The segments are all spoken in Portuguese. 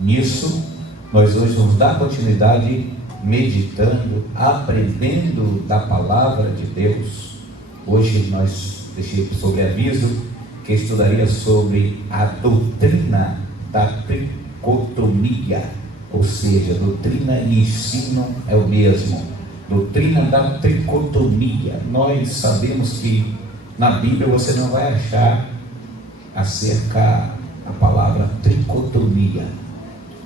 Nisso, nós hoje vamos dar continuidade meditando, aprendendo da palavra de Deus. Hoje nós deixei sobre aviso que estudaria sobre a doutrina da tricotomia, ou seja, doutrina e ensino é o mesmo. Doutrina da tricotomia. Nós sabemos que na Bíblia você não vai achar acerca da palavra tricotomia.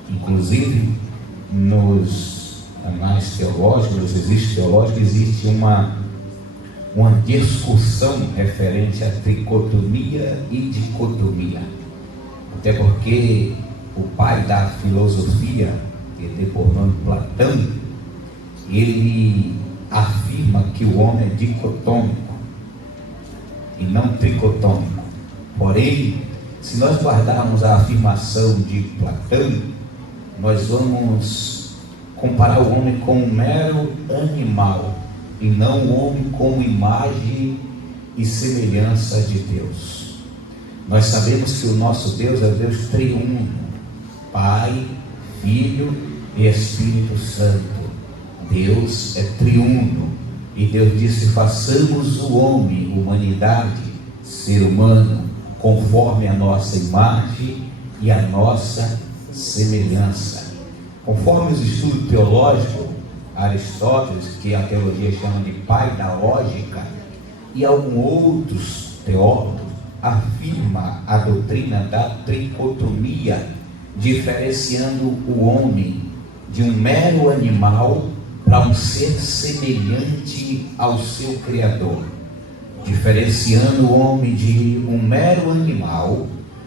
Inclusive, nos anais teológicos, nos registros teológicos, existe uma discussão referente à tricotomia e dicotomia. Até porque o pai da filosofia, que tem por nome Platão, ele afirma que o homem é dicotômico e não tricotômico. Porém, se nós guardarmos a afirmação de Platão, nós vamos comparar o homem com um mero animal e não o homem como imagem e semelhança de Deus. Nós sabemos que o nosso Deus é Deus triuno, Pai, Filho e Espírito Santo. Deus é triuno e Deus disse: façamos o homem, humanidade, ser humano, conforme a nossa imagem e a nossa semelhança. Conforme os estudos teológicos, Aristóteles, que a teologia chama de pai da lógica, e alguns outros teólogos, afirma a doutrina da tricotomia, diferenciando o homem de um mero animal para um ser semelhante ao seu Criador, diferenciando o homem de um mero animal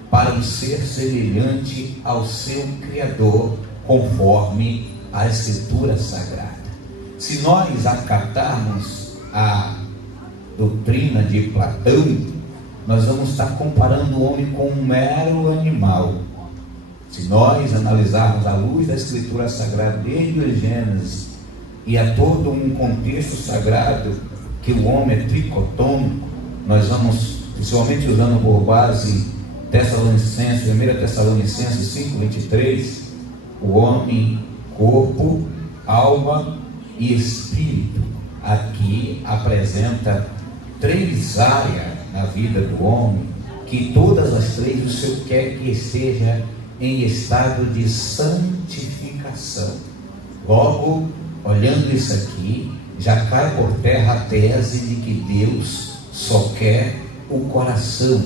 para um ser semelhante ao seu Criador, conforme a Escritura Sagrada. Se nós acatarmos a doutrina de Platão, nós vamos estar comparando o homem com um mero animal. Se nós analisarmos à luz da Escritura Sagrada, desde o Gênesis e a todo um contexto sagrado, que o homem é tricotômico, nós vamos, principalmente usando por base 1 Tessalonicenses 5:23, o homem, corpo, alma e espírito. Aqui apresenta 3 áreas na vida do homem, que todas as 3 o Senhor quer que esteja em estado de santificação. Logo, olhando isso aqui, já cai por terra a tese de que Deus só quer o coração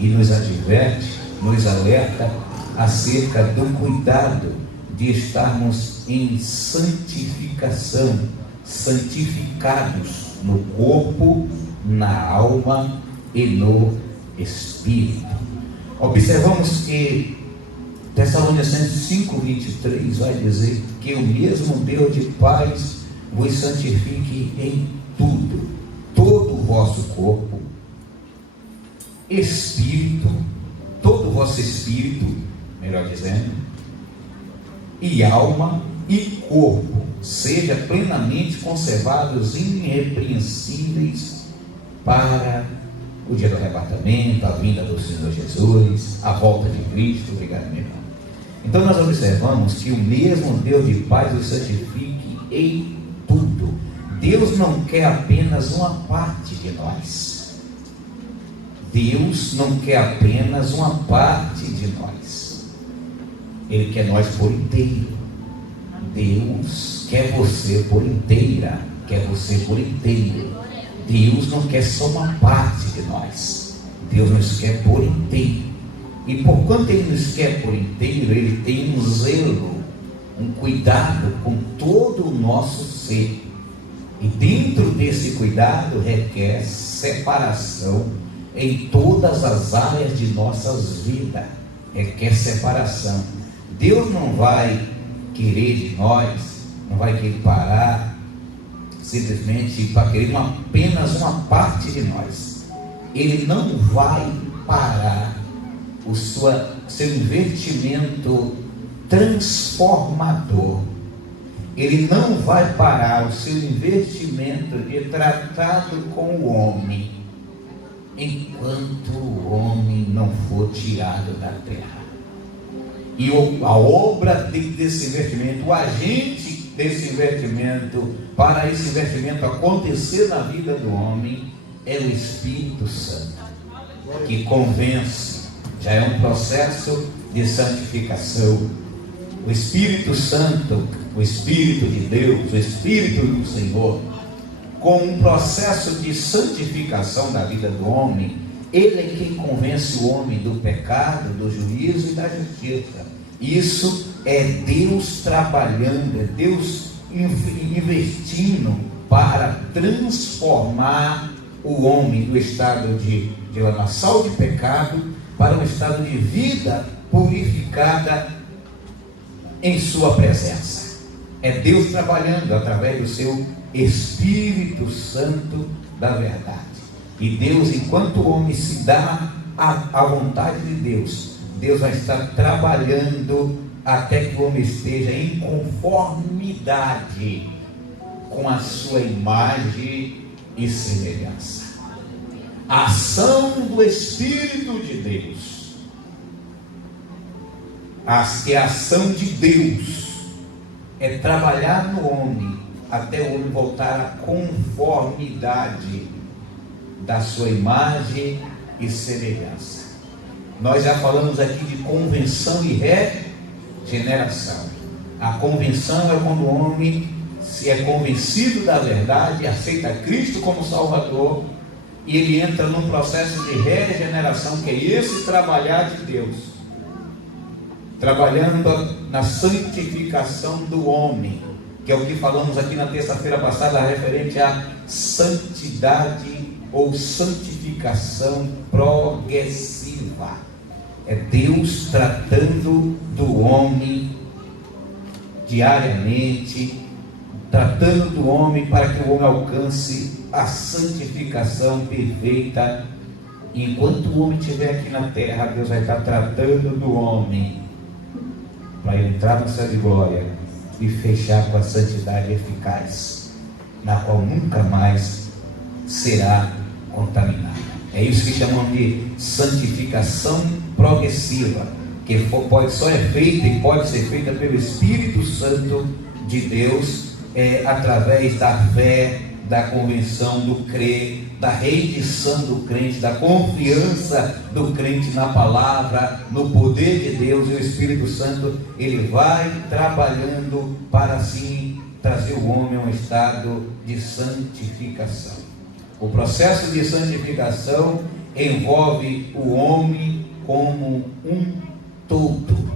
e nos adverte, nos alerta acerca do cuidado de estarmos em santificação, santificados no corpo, na alma e no espírito. Observamos que Tessalonicenses 5:23 vai dizer que o mesmo Deus de paz vos santifique em tudo, todo o vosso corpo, espírito, todo o vosso espírito, melhor dizendo, e alma e corpo, seja plenamente conservados irrepreensíveis para o dia do arrebatamento, a vinda do Senhor Jesus, a volta de Cristo. Obrigado, meu irmão. Então nós observamos que o mesmo Deus de paz os santifique em tudo. Deus não quer apenas uma parte de nós. Deus não quer apenas uma parte de nós. Ele quer nós por inteiro. Deus quer você por inteira, quer você por inteiro. Deus não quer só uma parte de nós. Deus nos quer por inteiro. E por quanto Ele nos quer por inteiro, Ele tem um zelo, um cuidado com todo o nosso ser. E dentro desse cuidado requer separação em todas as áreas de nossas vidas. Requer separação. Deus não vai querer de nós, não vai querer parar simplesmente para querer apenas uma parte de nós. Ele não vai parar o seu investimento transformador. Ele não vai parar o seu investimento de tratado com o homem enquanto o homem não for tirado da terra. E a obra desse investimento, o agente desse investimento, para esse investimento acontecer na vida do homem, é o Espírito Santo, que convence. Já é um processo de santificação. O Espírito Santo, o Espírito de Deus, o Espírito do Senhor, com um processo de santificação da vida do homem, ele é quem convence o homem do pecado, do juízo e da justiça. Isso é Deus trabalhando, é Deus investindo para transformar o homem do estado de lamaçal de pecado para um estado de vida purificada em sua presença. É Deus trabalhando através do seu Espírito Santo da verdade. E Deus, enquanto o homem se dá à vontade de Deus, Deus vai estar trabalhando até que o homem esteja em conformidade com a sua imagem e semelhança. A ação do Espírito de Deus, a ação de Deus, é trabalhar no homem até o homem voltar à conformidade da sua imagem e semelhança. Nós já falamos aqui de convenção e regeneração. A convenção é quando o homem se é convencido da verdade, aceita Cristo como Salvador, e ele entra num processo de regeneração, que é esse trabalhar de Deus, trabalhando na santificação do homem, que é o que falamos aqui na terça-feira passada, referente à santidade ou santificação progressiva. É Deus tratando do homem diariamente, tratando do homem para que o homem alcance a santificação perfeita. E enquanto o homem estiver aqui na terra, Deus vai estar tratando do homem para ele entrar no céu de glória e fechar com a santidade eficaz, na qual nunca mais será contaminado. É isso que chamamos de santificação progressiva, que só é feita e pode ser feita pelo Espírito Santo de Deus, através da fé, da convenção, do crer, da rendição do crente, da confiança do crente na palavra, no poder de Deus. E o Espírito Santo, ele vai trabalhando para assim trazer o homem a um estado de santificação. O processo de santificação envolve o homem como um todo.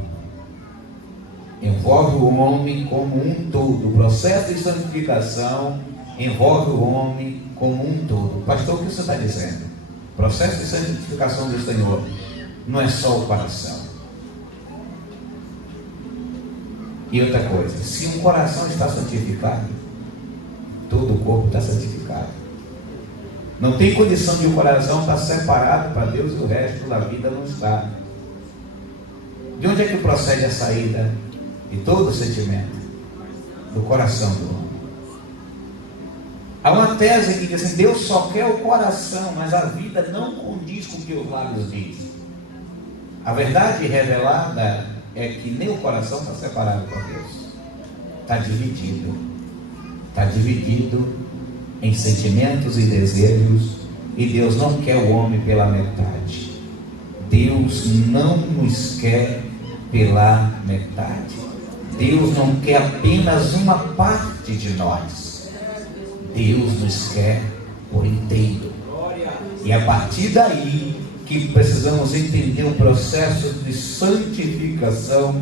Envolve o homem como um todo. O processo de santificação envolve o homem como um todo. Pastor, o que você está dizendo? O processo de santificação do Senhor não é só o coração. E outra coisa, se um coração está santificado, todo o corpo está santificado. Não tem condição de um coração estar separado para Deus e o resto da vida não está. De onde é que procede a saída de todo o sentimento? Do coração do homem. Há uma tese que diz assim: Deus só quer o coração, mas a vida não condiz com o que os lábios dizem. A verdade revelada é que nem o coração está separado para Deus. Está dividido. Está dividido em sentimentos e desejos, e Deus não quer o homem pela metade. Deus não nos quer pela metade. Deus não quer apenas uma parte de nós. Deus nos quer por inteiro. E a partir daí que precisamos entender o processo de santificação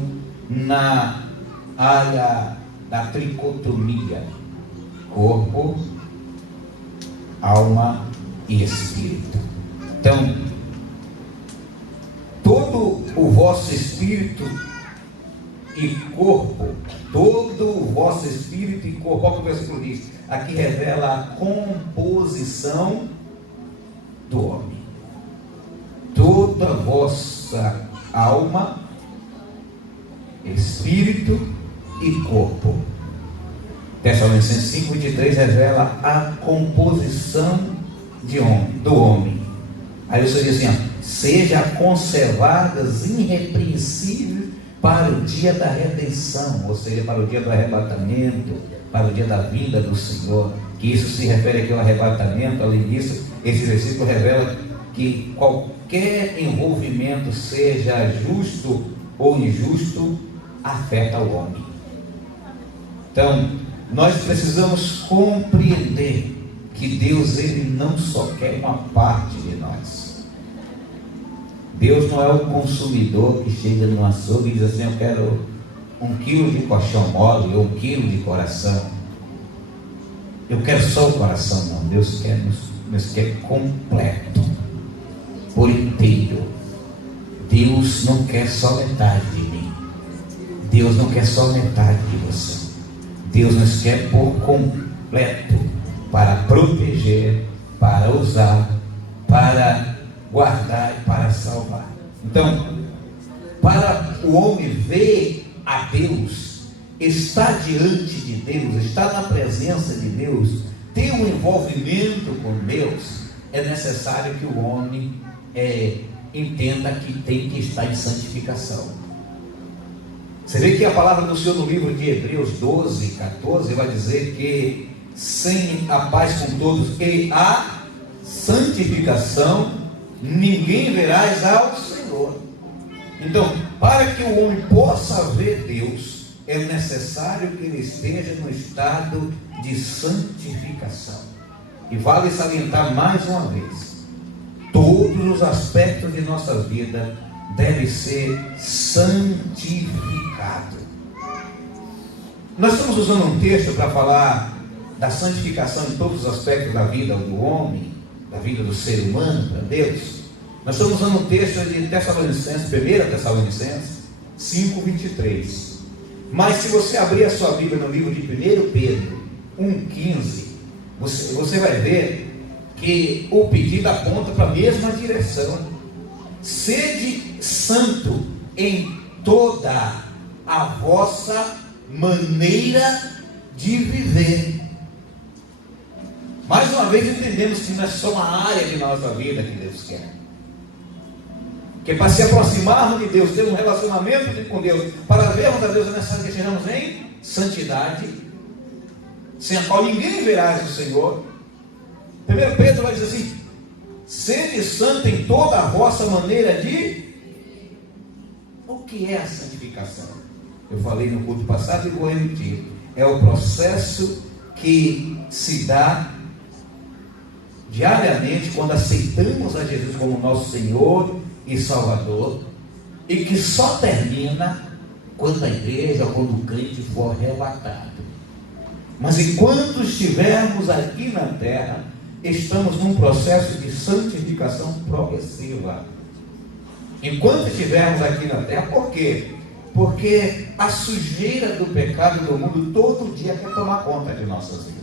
na área da tricotomia: corpo, alma e espírito. Então, todo o vosso espírito e corpo, todo o vosso espírito e corpo, olha o que o versículo diz, aqui revela a composição do homem. Toda a vossa alma, espírito e corpo. Tessalonicenses 5:23 revela a composição do homem. Aí o Senhor diz assim: seja conservadas irrepreensíveis para o dia da redenção, ou seja, para o dia do arrebatamento, para o dia da vinda do Senhor, que isso se refere aqui ao arrebatamento. Além disso, esse versículo revela que qualquer envolvimento, seja justo ou injusto, afeta o homem. Então, nós precisamos compreender que Deus, Ele não só quer uma parte de nós. Deus não é o consumidor que chega no açougue e diz assim: eu quero 1 quilo de colchão mole ou 1 quilo de coração. Eu quero só o coração. Não, Deus quer completo, por inteiro. Deus não quer só metade de mim. Deus não quer só metade de você. Deus nos quer por completo, para proteger, para usar, para guardar e para salvar. Então, para o homem ver a Deus, estar diante de Deus, estar na presença de Deus, ter um envolvimento com Deus, é necessário que o homem entenda que tem que estar em santificação. Você vê que a palavra do Senhor no livro de Hebreus 12, 14 vai dizer que sem a paz com todos e a santificação, ninguém verás ao Senhor. Então, para que o homem possa ver Deus, é necessário que ele esteja no estado de santificação. E vale salientar mais uma vez: todos os aspectos de nossa vida devem ser santificados. Nós estamos usando um texto para falar da santificação em todos os aspectos da vida do homem, da vida do ser humano para Deus. Nós estamos usando um texto de Tessalonicenses, 1 Tessalonicenses 5:23. Mas se você abrir a sua Bíblia no livro de 1 Pedro 1:15, você vai ver que o pedido aponta para a mesma direção. Sede santo em toda a vossa maneira de viver. Mais uma vez entendemos que não é só uma área de nossa vida que Deus quer. Que para se aproximarmos de Deus, ter um relacionamento com Deus, para vermos a Deus, é necessário que estejamos em santidade, sem a qual ninguém verá o Senhor. 1 Pedro vai dizer assim: sede santo em toda a vossa maneira de... O que é a santificação? Eu falei no culto passado e vou repetir: é o processo que se dá diariamente quando aceitamos a Jesus como nosso Senhor e Salvador, e que só termina quando a igreja, quando o crente for arrebatado. Mas enquanto estivermos aqui na terra, estamos num processo de santificação progressiva. Enquanto estivermos aqui na terra, por quê? Porque a sujeira do pecado do mundo todo dia quer tomar conta de nossas vidas.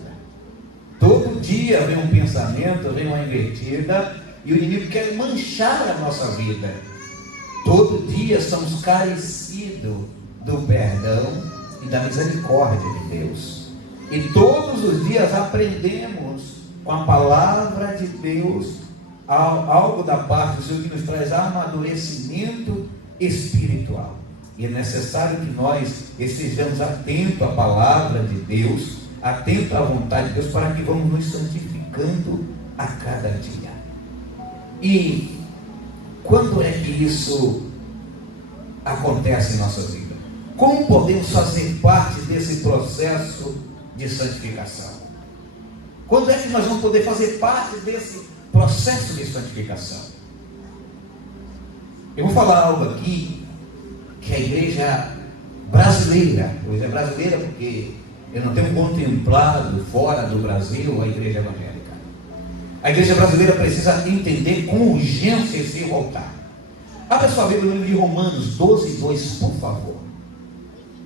Todo dia vem um pensamento, vem uma invertida, e o inimigo quer manchar a nossa vida. Todo dia somos carecidos do perdão e da misericórdia de Deus. E todos os dias aprendemos com a palavra de Deus algo da parte do Senhor que nos traz amadurecimento espiritual. E é necessário que nós estejamos atentos à palavra de Deus, atentos à vontade de Deus, para que vamos nos santificando a cada dia. E quando é que isso acontece em nossa vida? Como podemos fazer parte desse processo de santificação? Quando é que nós vamos poder fazer parte desse processo de santificação? Eu vou falar algo aqui que a igreja brasileira porque eu não tenho contemplado fora do Brasil a igreja evangélica. A igreja brasileira precisa entender com urgência esse voltar. Abra sua Bíblia no livro de Romanos 12, 2, por favor.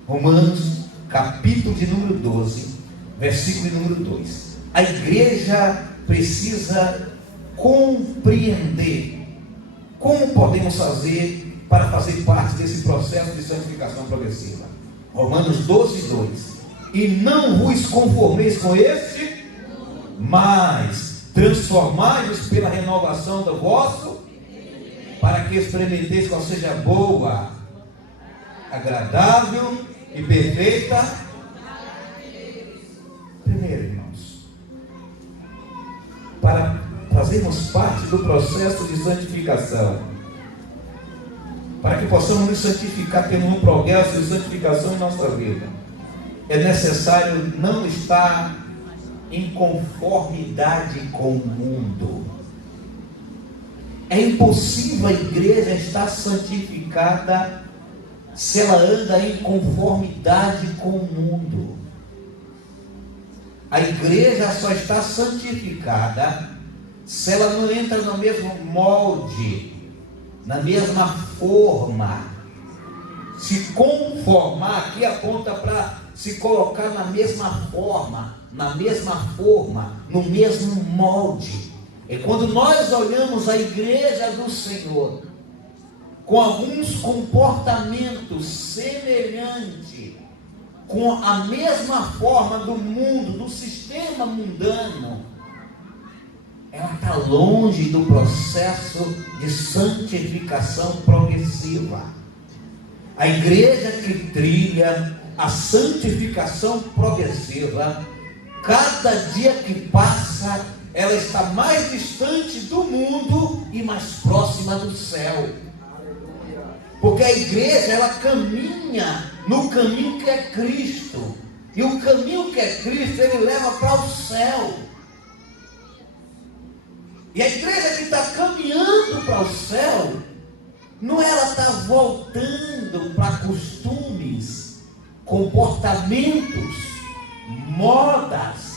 Romanos, capítulo de número 12, versículo de número 2. A igreja precisa compreender como podemos fazer para fazer parte desse processo de santificação progressiva. Romanos 12, 2. E não vos conformeis com este, mas transformai-vos pela renovação do vosso, para que experimenteis qual seja boa, agradável e perfeita. Primeiro, irmãos, para fazermos parte do processo de santificação, para que possamos nos santificar, ter um progresso de santificação em nossa vida, é necessário não estar em conformidade com o mundo. É impossível a igreja estar santificada se ela anda em conformidade com o mundo. A igreja só está santificada se ela não entra no mesmo molde, na mesma forma. Se conformar, aqui aponta para se colocar na mesma forma, no mesmo molde. É quando nós olhamos a igreja do Senhor com alguns comportamentos semelhantes, com a mesma forma do mundo, do sistema mundano, ela está longe do processo de santificação progressiva. A igreja que trilha a santificação progressiva, cada dia que passa, ela está mais distante do mundo e mais próxima do céu. Porque a igreja, ela caminha no caminho que é Cristo. E o caminho que é Cristo, ele leva para o céu. E a igreja que está caminhando para o céu, não ela está voltando para costumes, comportamentos, modas,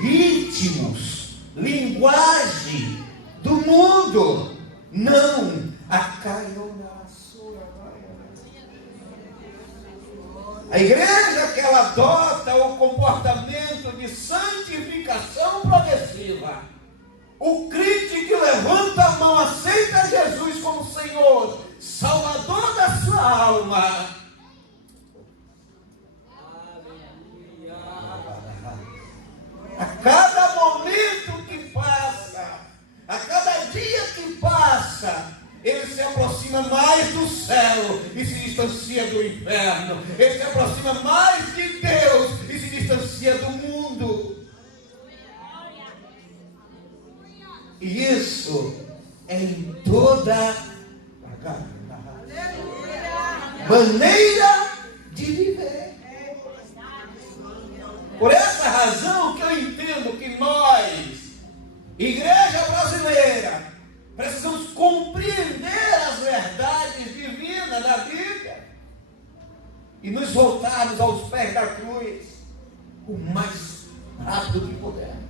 ritmos, linguagem do mundo. Não. A igreja que ela adota o comportamento de santificação progressiva. O crente que levanta a mão, aceita Jesus como Senhor, Salvador da sua alma. A cada momento que passa, a cada dia que passa, ele se aproxima mais do céu e se distancia do inferno. Ele se aproxima mais de Deus e se distancia do mundo. E isso é em toda maneira de viver. Por essa razão que eu entendo que nós, igreja brasileira, precisamos compreender as verdades divinas da Bíblia e nos voltarmos aos pés da cruz o mais rápido que pudermos.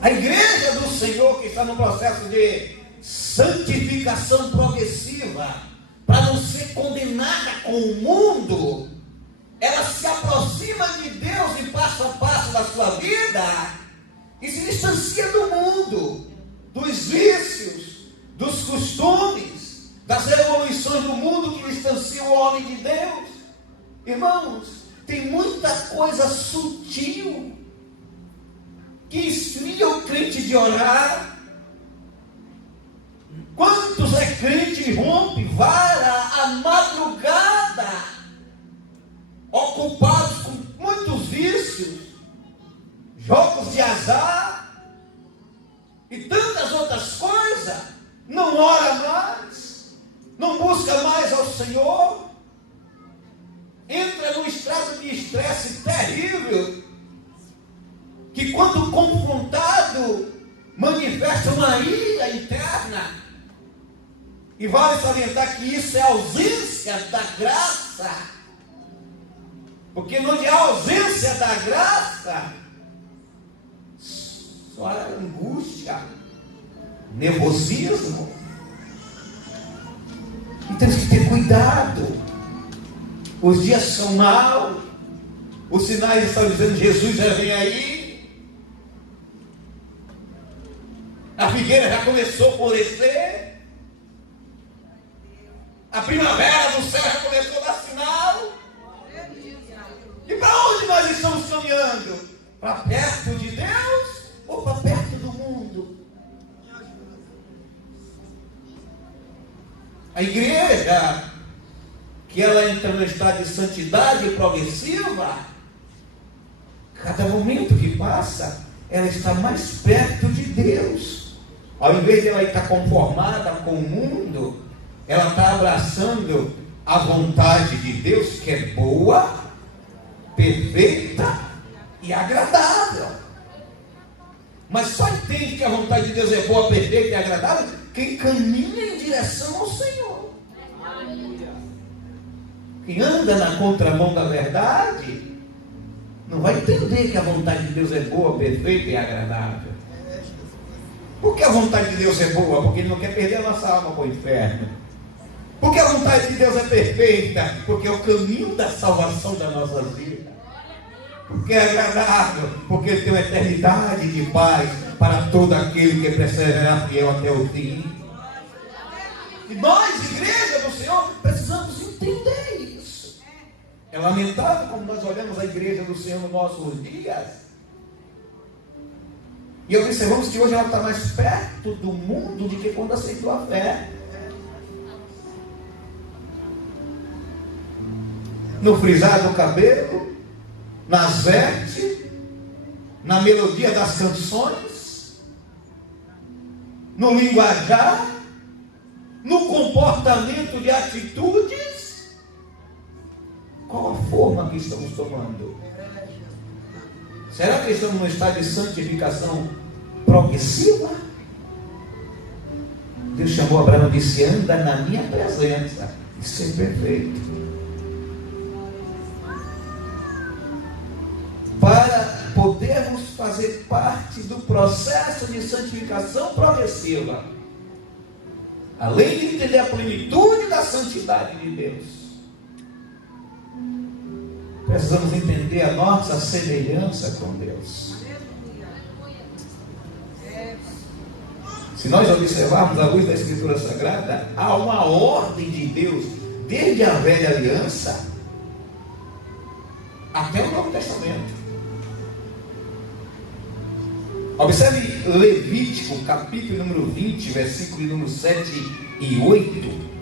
A igreja do Senhor que está no processo de santificação progressiva, para não ser condenada com o mundo, ela se aproxima de Deus em passo a passo da sua vida e se distancia do mundo, dos vícios, dos costumes, das revoluções do mundo que distanciam o homem de Deus. Irmãos, tem muita coisa sutil que esfria o crente de orar. Quantos é crente e rompe vara a madrugada, ocupados com muitos vícios, jogos de azar e tantas outras coisas, não ora mais, não busca mais ao Senhor, entra num estado de estresse terrível, que quando confrontado, manifesta uma ira interna. E vale salientar que isso é ausência da graça. Porque onde há ausência da graça, só há angústia, nervosismo. E temos que ter cuidado. Os dias são maus. Os sinais estão dizendo: Jesus já vem aí. A figueira já começou a florescer. A primavera do céu já começou a dar sinal. E para onde nós estamos caminhando? Para perto de Deus ou para perto do mundo? A igreja que ela entra no estado de santidade progressiva, cada momento que passa, ela está mais perto de Deus. Ao invés de ela estar conformada com o mundo, ela está abraçando a vontade de Deus, que é boa, perfeita e agradável. Mas só entende que a vontade de Deus é boa, perfeita e agradável quem caminha em direção ao Senhor. Quem anda na contramão da verdade não vai entender que a vontade de Deus é boa, perfeita e agradável. Por que a vontade de Deus é boa? Porque Ele não quer perder a nossa alma para o inferno. Porque a vontade de Deus é perfeita? Porque é o caminho da salvação da nossa vida. Porque é agradável? Porque Ele tem uma eternidade de paz para todo aquele que perseverar fiel até o fim. E nós, igreja do Senhor, precisamos entender isso. É lamentável como nós olhamos a igreja do Senhor nos nossos dias e observamos que hoje ela está mais perto do mundo do que quando aceitou a fé. No frisar do cabelo, nas vestes, na melodia das canções, no linguajar, no comportamento de atitudes. Qual a forma que estamos tomando? Será que estamos no estado de santificação progressiva? Deus chamou Abraão e disse: anda na minha presença e ser perfeito. Para podermos fazer parte do processo de santificação progressiva, além de entender a plenitude da santidade de Deus, precisamos entender a nossa semelhança com Deus. Se nós observarmos a luz da Escritura Sagrada, há uma ordem de Deus, desde a velha aliança até o Novo Testamento. Observe Levítico, capítulo número 20, versículo número 7 e 8.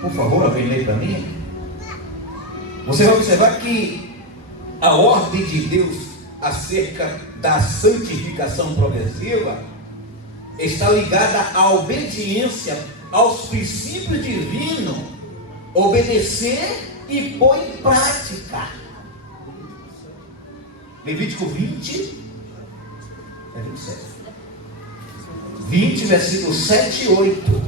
Por favor, alguém lê para mim. Você vai observar que a ordem de Deus acerca da santificação progressiva está ligada à obediência aos princípios divinos, obedecer e pôr em prática. Levítico 20, 20, versículos 7 e 8.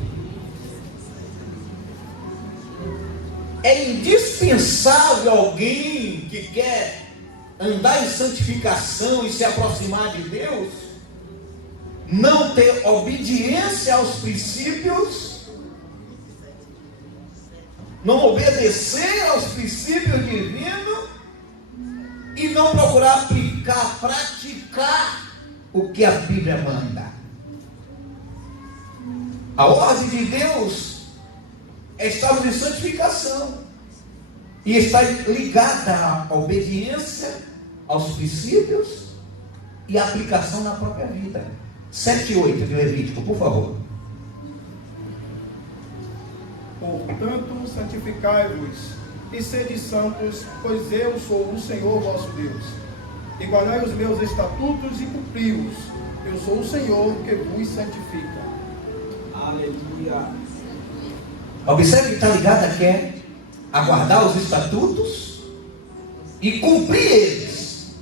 É indispensável alguém que quer andar em santificação e se aproximar de Deus, não ter obediência aos princípios, não obedecer aos princípios divinos, e não procurar aplicar, praticar o que a Bíblia manda. A ordem de Deus é estarmos em santificação e está ligada à obediência aos princípios e à aplicação na própria vida. 7 e 8 de Levítico, por favor. Portanto, santificai-vos e sede santos, pois eu sou o Senhor vosso Deus. E guardai os meus estatutos e cumpri-os. Eu sou o Senhor que vos santifica. Aleluia. Observe que está ligado a quê? A guardar os estatutos e cumprir eles.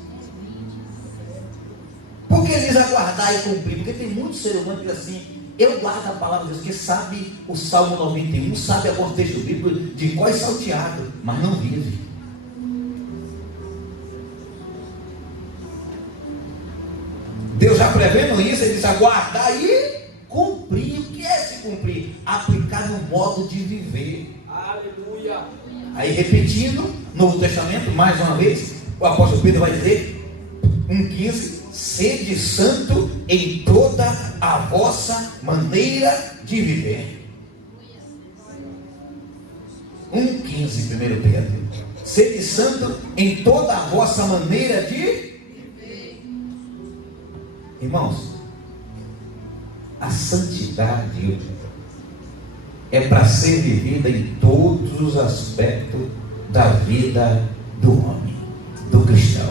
Por que diz aguardar e cumprir? Porque tem muitos seres humanos que dizem assim: eu guardo a palavra de Deus, que sabe o Salmo 91, sabe a contexto bíblico de qual é salteado, mas não vive. Deus já prevendo isso, Ele diz aguardar e cumprir. O que é se cumprir? Aplicar no modo de viver. Aleluia. Aí repetindo, Novo Testamento, mais uma vez, o apóstolo Pedro vai dizer, 1,15: sede santo em toda a vossa maneira de viver. 1,15, 1 Pedro. Sede santo em toda a vossa maneira de viver. Irmãos, a santidade é para ser vivida em todos os aspectos da vida do homem, do cristão.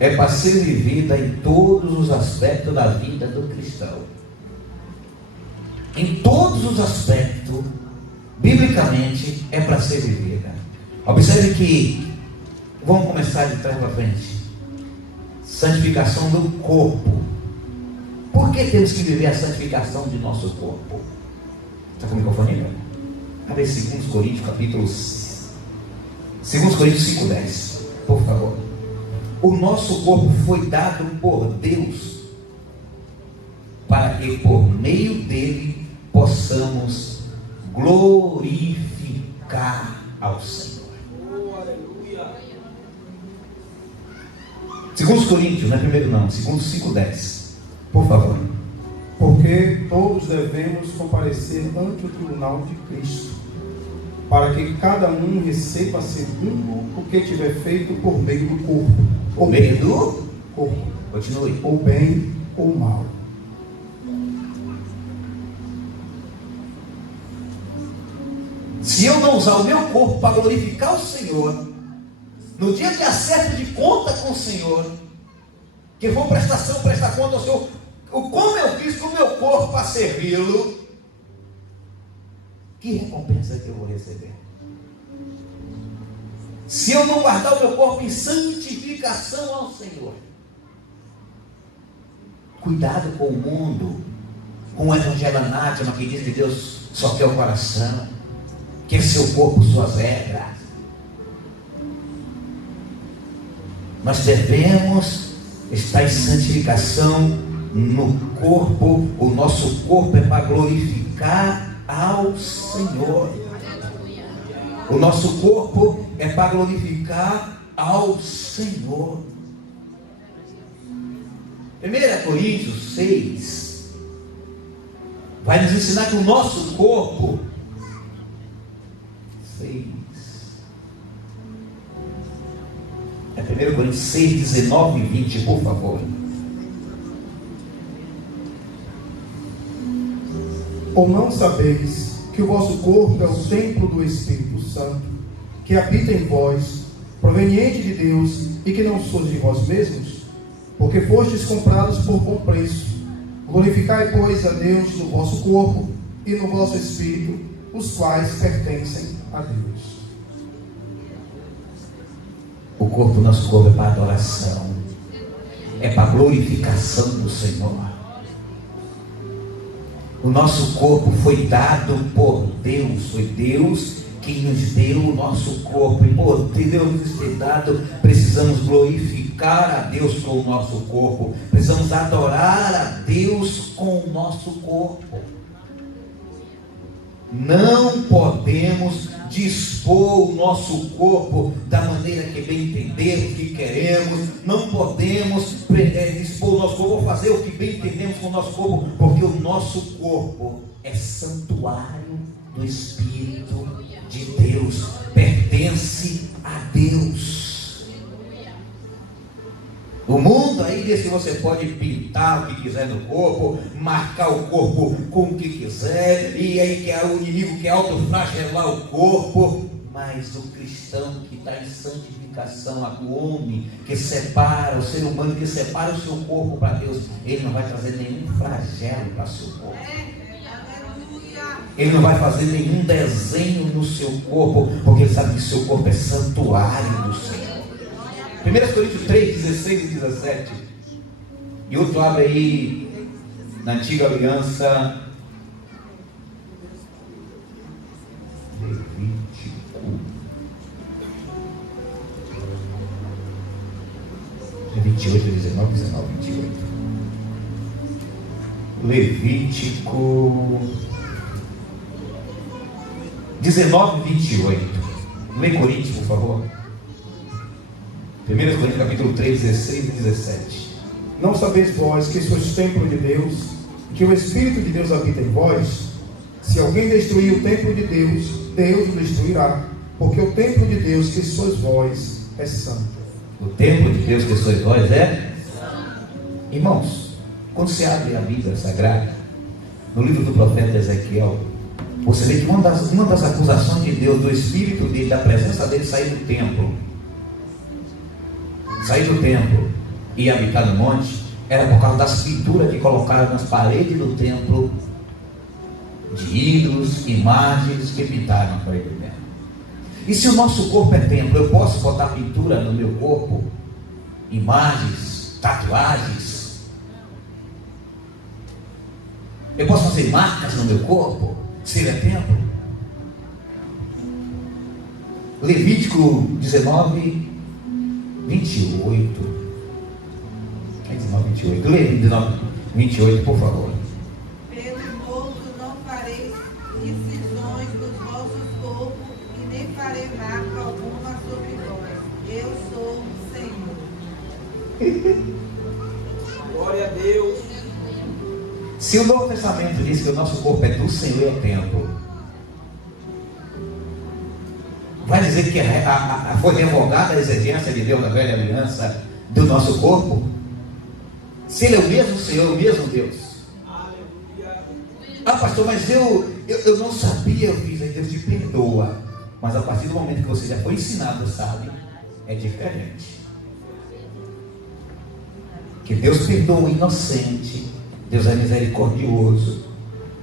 É para ser vivida em todos os aspectos da vida do cristão. Em todos os aspectos, biblicamente, é para ser vivida. Observe que, vamos começar de trás para frente. Santificação do corpo. Por que temos que viver a santificação de nosso corpo? Está com o microfone? Abre 2 Coríntios, capítulo 2 Coríntios 5:10, por favor. O nosso corpo foi dado por Deus para que por meio dele possamos glorificar ao Senhor. 2 Coríntios, não é primeiro não, 2 5:10, por favor. Porque todos devemos comparecer ante o tribunal de Cristo, para que cada um receba segundo o que tiver feito por meio do corpo. Por meio do corpo. Continue. Ou bem ou mal. Se eu não usar o meu corpo para glorificar o Senhor, no dia de acerto de conta com o Senhor, que for prestação, prestar conta ao Senhor, como eu fiz com o meu corpo para servi-lo, que recompensa que eu vou receber? Se eu não guardar o meu corpo em santificação ao Senhor. Cuidado com o mundo, com o evangelho anátema que diz que Deus só quer o coração, quer seu corpo, suas regras. Nós devemos estar em santificação no corpo. O nosso corpo é para glorificar ao Senhor. O nosso corpo é para glorificar ao Senhor. 1 Coríntios 6 vai nos ensinar que o nosso corpo 6 é 1 Coríntios 6, 19 e 20, por favor. Ou não sabeis que o vosso corpo é o templo do Espírito Santo, que habita em vós, proveniente de Deus, e que não sois de vós mesmos? Porque fostes comprados por bom preço. Glorificai, pois, a Deus no vosso corpo e no vosso espírito, os quais pertencem a Deus. O corpo, nosso corpo é para adoração, é para glorificação do Senhor. O nosso corpo foi dado por Deus, foi Deus quem nos deu o nosso corpo, e por Deus nos ter dado, precisamos glorificar a Deus com o nosso corpo, precisamos adorar a Deus com o nosso corpo. Não podemos dispor o nosso corpo da maneira que bem entendemos, que queremos. Não podemos dispor o nosso corpo ou fazer o que bem entendemos com o nosso corpo, porque o nosso corpo é santuário do Espírito de Deus, pertence a Deus. O mundo aí diz que você pode pintar o que quiser no corpo, marcar o corpo com o que quiser, e aí que é o inimigo quer autoflagelar o corpo. Mas o cristão que está em santificação, o homem que separa, o ser humano que separa o seu corpo para Deus, ele não vai trazer nenhum flagelo para o seu corpo. Ele não vai fazer nenhum desenho no seu corpo, porque ele sabe que seu corpo é santuário do Senhor. 1 Coríntios 3, 16 e 17. E outro abre aí na antiga aliança. Levítico 28, 19, 28. Levítico 19, 28. Lê Coríntios, por favor. 1 Coríntios capítulo 3, 16 e 17. Não sabeis vós que sois templo de Deus, que o Espírito de Deus habita em vós? Se alguém destruir o templo de Deus, Deus o destruirá, porque o templo de Deus que sois vós é santo. O templo de Deus que sois vós é santo. Irmãos, quando você abre a Bíblia Sagrada, no livro do profeta Ezequiel, Você vê que uma das acusações de Deus, do Espírito dele, da presença dele, sair do templo e habitar no monte, era por causa das pinturas que colocaram nas paredes do templo, de ídolos, imagens que pintaram na parede do templo. E se o nosso corpo é templo, eu posso botar pintura no meu corpo, imagens, tatuagens, eu posso fazer marcas no meu corpo, se ele é templo? Levítico 19, 28. É 19, 28. Lê 19, 28, por favor. Pelo moço não farei incisões nos vossos corpos, e nem farei marca alguma sobre vós. Eu sou o Senhor. Glória a Deus. Se o Novo Testamento diz que o nosso corpo é do Senhor e é o templo, vai dizer que foi revogada a exigência de Deus na velha aliança do nosso corpo? Se ele é o mesmo Senhor, o mesmo Deus. Ah, pastor, mas eu não sabia, eu fiz, aí Deus te perdoa. Mas a partir do momento que você já foi ensinado, sabe, é diferente. Que Deus perdoa o inocente, Deus é misericordioso.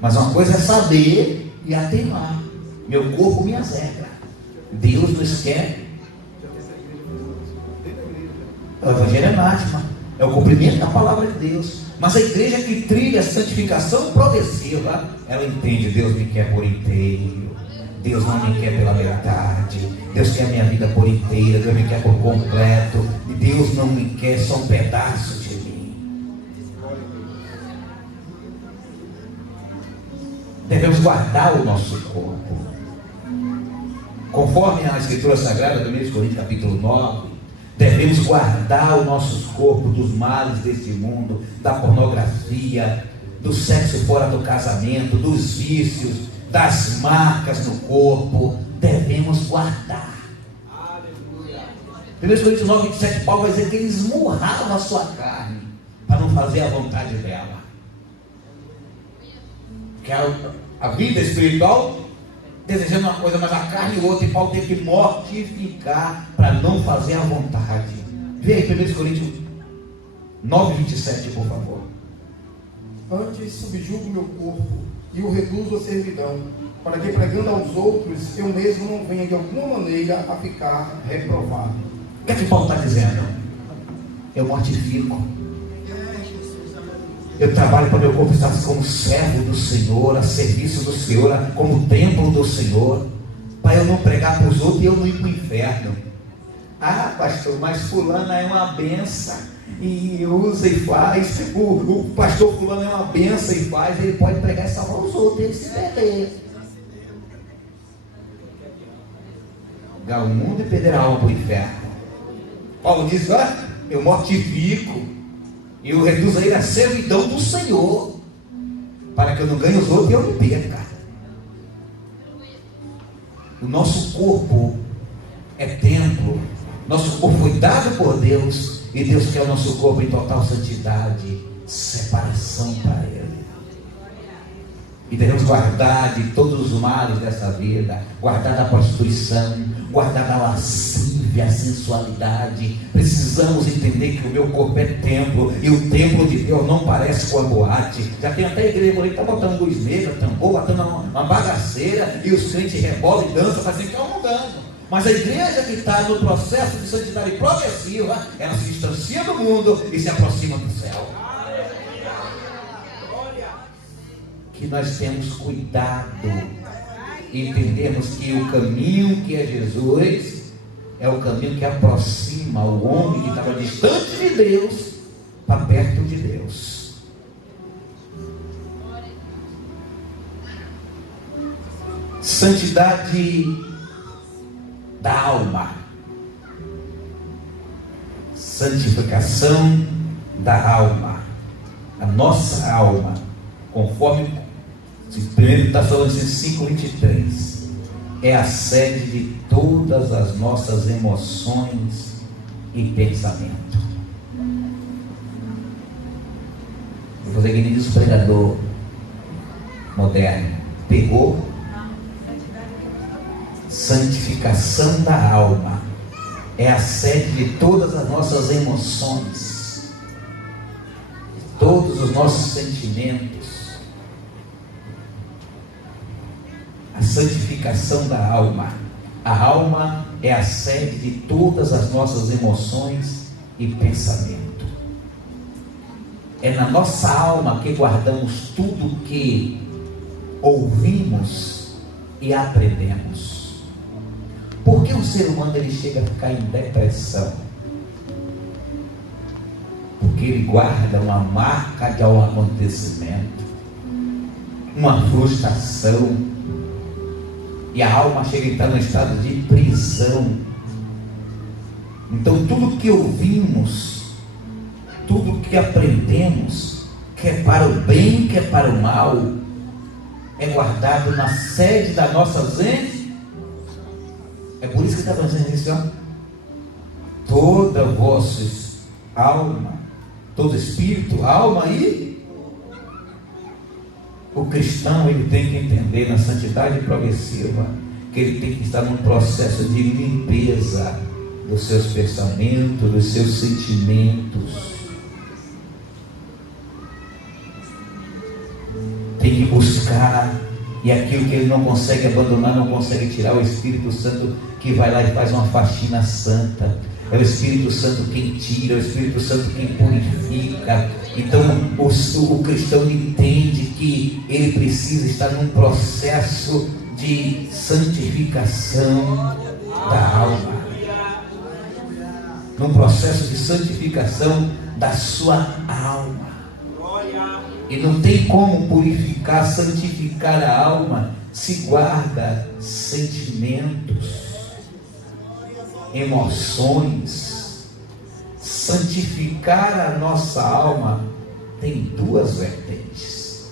Mas uma coisa é saber e atenuar. Meu corpo, minhas regras. Deus nos quer. O Evangelho é anátima, é o cumprimento da palavra de Deus. Mas a igreja que trilha a santificação progressiva, ela entende: Deus me quer por inteiro, Deus não me quer pela metade, Deus quer a minha vida por inteira, Deus me quer por completo, e Deus não me quer só um pedaço de mim. Devemos guardar o nosso corpo, conforme a Escritura Sagrada do 1 Coríntios capítulo 9. Devemos guardar os nossos corpos dos males deste mundo, da pornografia, do sexo fora do casamento, dos vícios, das marcas no corpo. Devemos guardar. 1 Coríntios 9, 27, Paulo vai dizer que ele esmurrava a sua carne para não fazer a vontade dela. Que a vida espiritual desejando uma coisa, mas a carne outra, e Paulo tem que mortificar para não fazer a vontade. Vê aí 1 Coríntios 9, 27, por favor. Antes subjugo meu corpo e o reduzo à servidão, para que pregando aos outros, eu mesmo não venha de alguma maneira a ficar reprovado. O que é que Paulo está dizendo? Eu mortifico. Eu trabalho para o meu corpo estar como servo do Senhor, a serviço do Senhor, como templo do Senhor, para eu não pregar para os outros e eu não ir para o inferno. Ah, pastor, mas fulana é uma benção e usa e faz. O pastor fulano é uma benção e faz. Ele pode pregar e salvar os outros, ele se perder. Ganhar o mundo e perder a alma para o inferno. Paulo diz: eu mortifico e eu reduzo ele à servidão do Senhor, para que eu não ganhe os outros e eu não perca. O nosso corpo é templo. Nosso corpo foi dado por Deus, e Deus quer o nosso corpo em total santidade, separação para Ele. E devemos guardar de todos os males dessa vida, guardar da prostituição, guardar da lascívia, a sensualidade. Precisamos entender que o meu corpo é templo, e o templo de Deus não parece com a boate. Já tem até igreja que está botando luz negra, tambor, botando uma bagaceira, e os crentes rebolam e dançam, fazendo que é um mudando. Mas a igreja que está no processo de santidade progressiva, ela se distancia do mundo e se aproxima do céu. Que nós temos cuidado e entendemos que o caminho que é Jesus é o caminho que aproxima o homem que estava distante de Deus para perto de Deus. Santidade da alma, santificação da alma, a nossa alma, conforme primeiro está falando em 5:23, é a sede de todas as nossas emoções e pensamento. Vou fazer que nem diz o pregador moderno: pegou, santificação da alma é a sede de todas as nossas emoções, todos os nossos sentimentos. A santificação da alma. A alma é a sede de todas as nossas emoções e pensamento. É na nossa alma que guardamos tudo que ouvimos e aprendemos. Por que o ser humano ele chega a ficar em depressão? Porque ele guarda uma marca de um acontecimento, uma frustração, e a alma chega a estar no estado de prisão. Então tudo que ouvimos, tudo que aprendemos, quer para o bem, quer para o mal, é guardado na sede da nossa mente. É por isso que está fazendo isso, ó. Toda vossa alma, todo espírito, alma e o cristão, ele tem que entender na santidade progressiva que ele tem que estar num processo de limpeza dos seus pensamentos, dos seus sentimentos. Tem que buscar, e aquilo que ele não consegue abandonar, não consegue tirar, o Espírito Santo que vai lá e faz uma faxina santa. É o Espírito Santo quem tira, é o Espírito Santo quem purifica. Então o cristão entende que ele precisa estar num processo de santificação da alma, num processo de santificação da sua alma. E não tem como purificar, santificar a alma se guarda sentimentos, emoções. Santificar a nossa alma tem duas vertentes.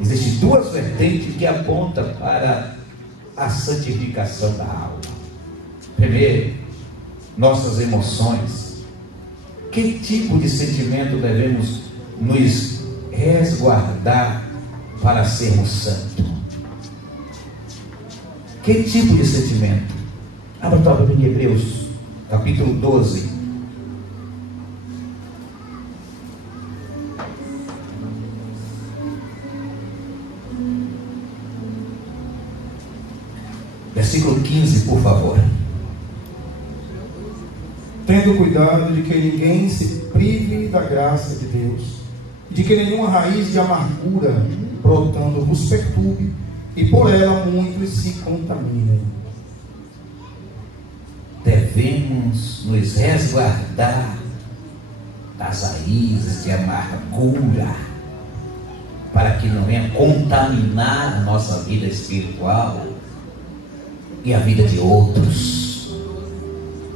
Existem duas vertentes que apontam para a santificação da alma. Primeiro, nossas emoções. Que tipo de sentimento devemos nos resguardar para sermos santos? Que tipo de sentimento? Abra a tua Bíblia em Hebreus, capítulo 12. Versículo 15, por favor. Tendo cuidado de que ninguém se prive da graça de Deus, e de que nenhuma raiz de amargura brotando vos perturbe, e por ela muitos se contaminem. Devemos nos resguardar das raízes de amargura, para que não venha contaminar a nossa vida espiritual e a vida de outros.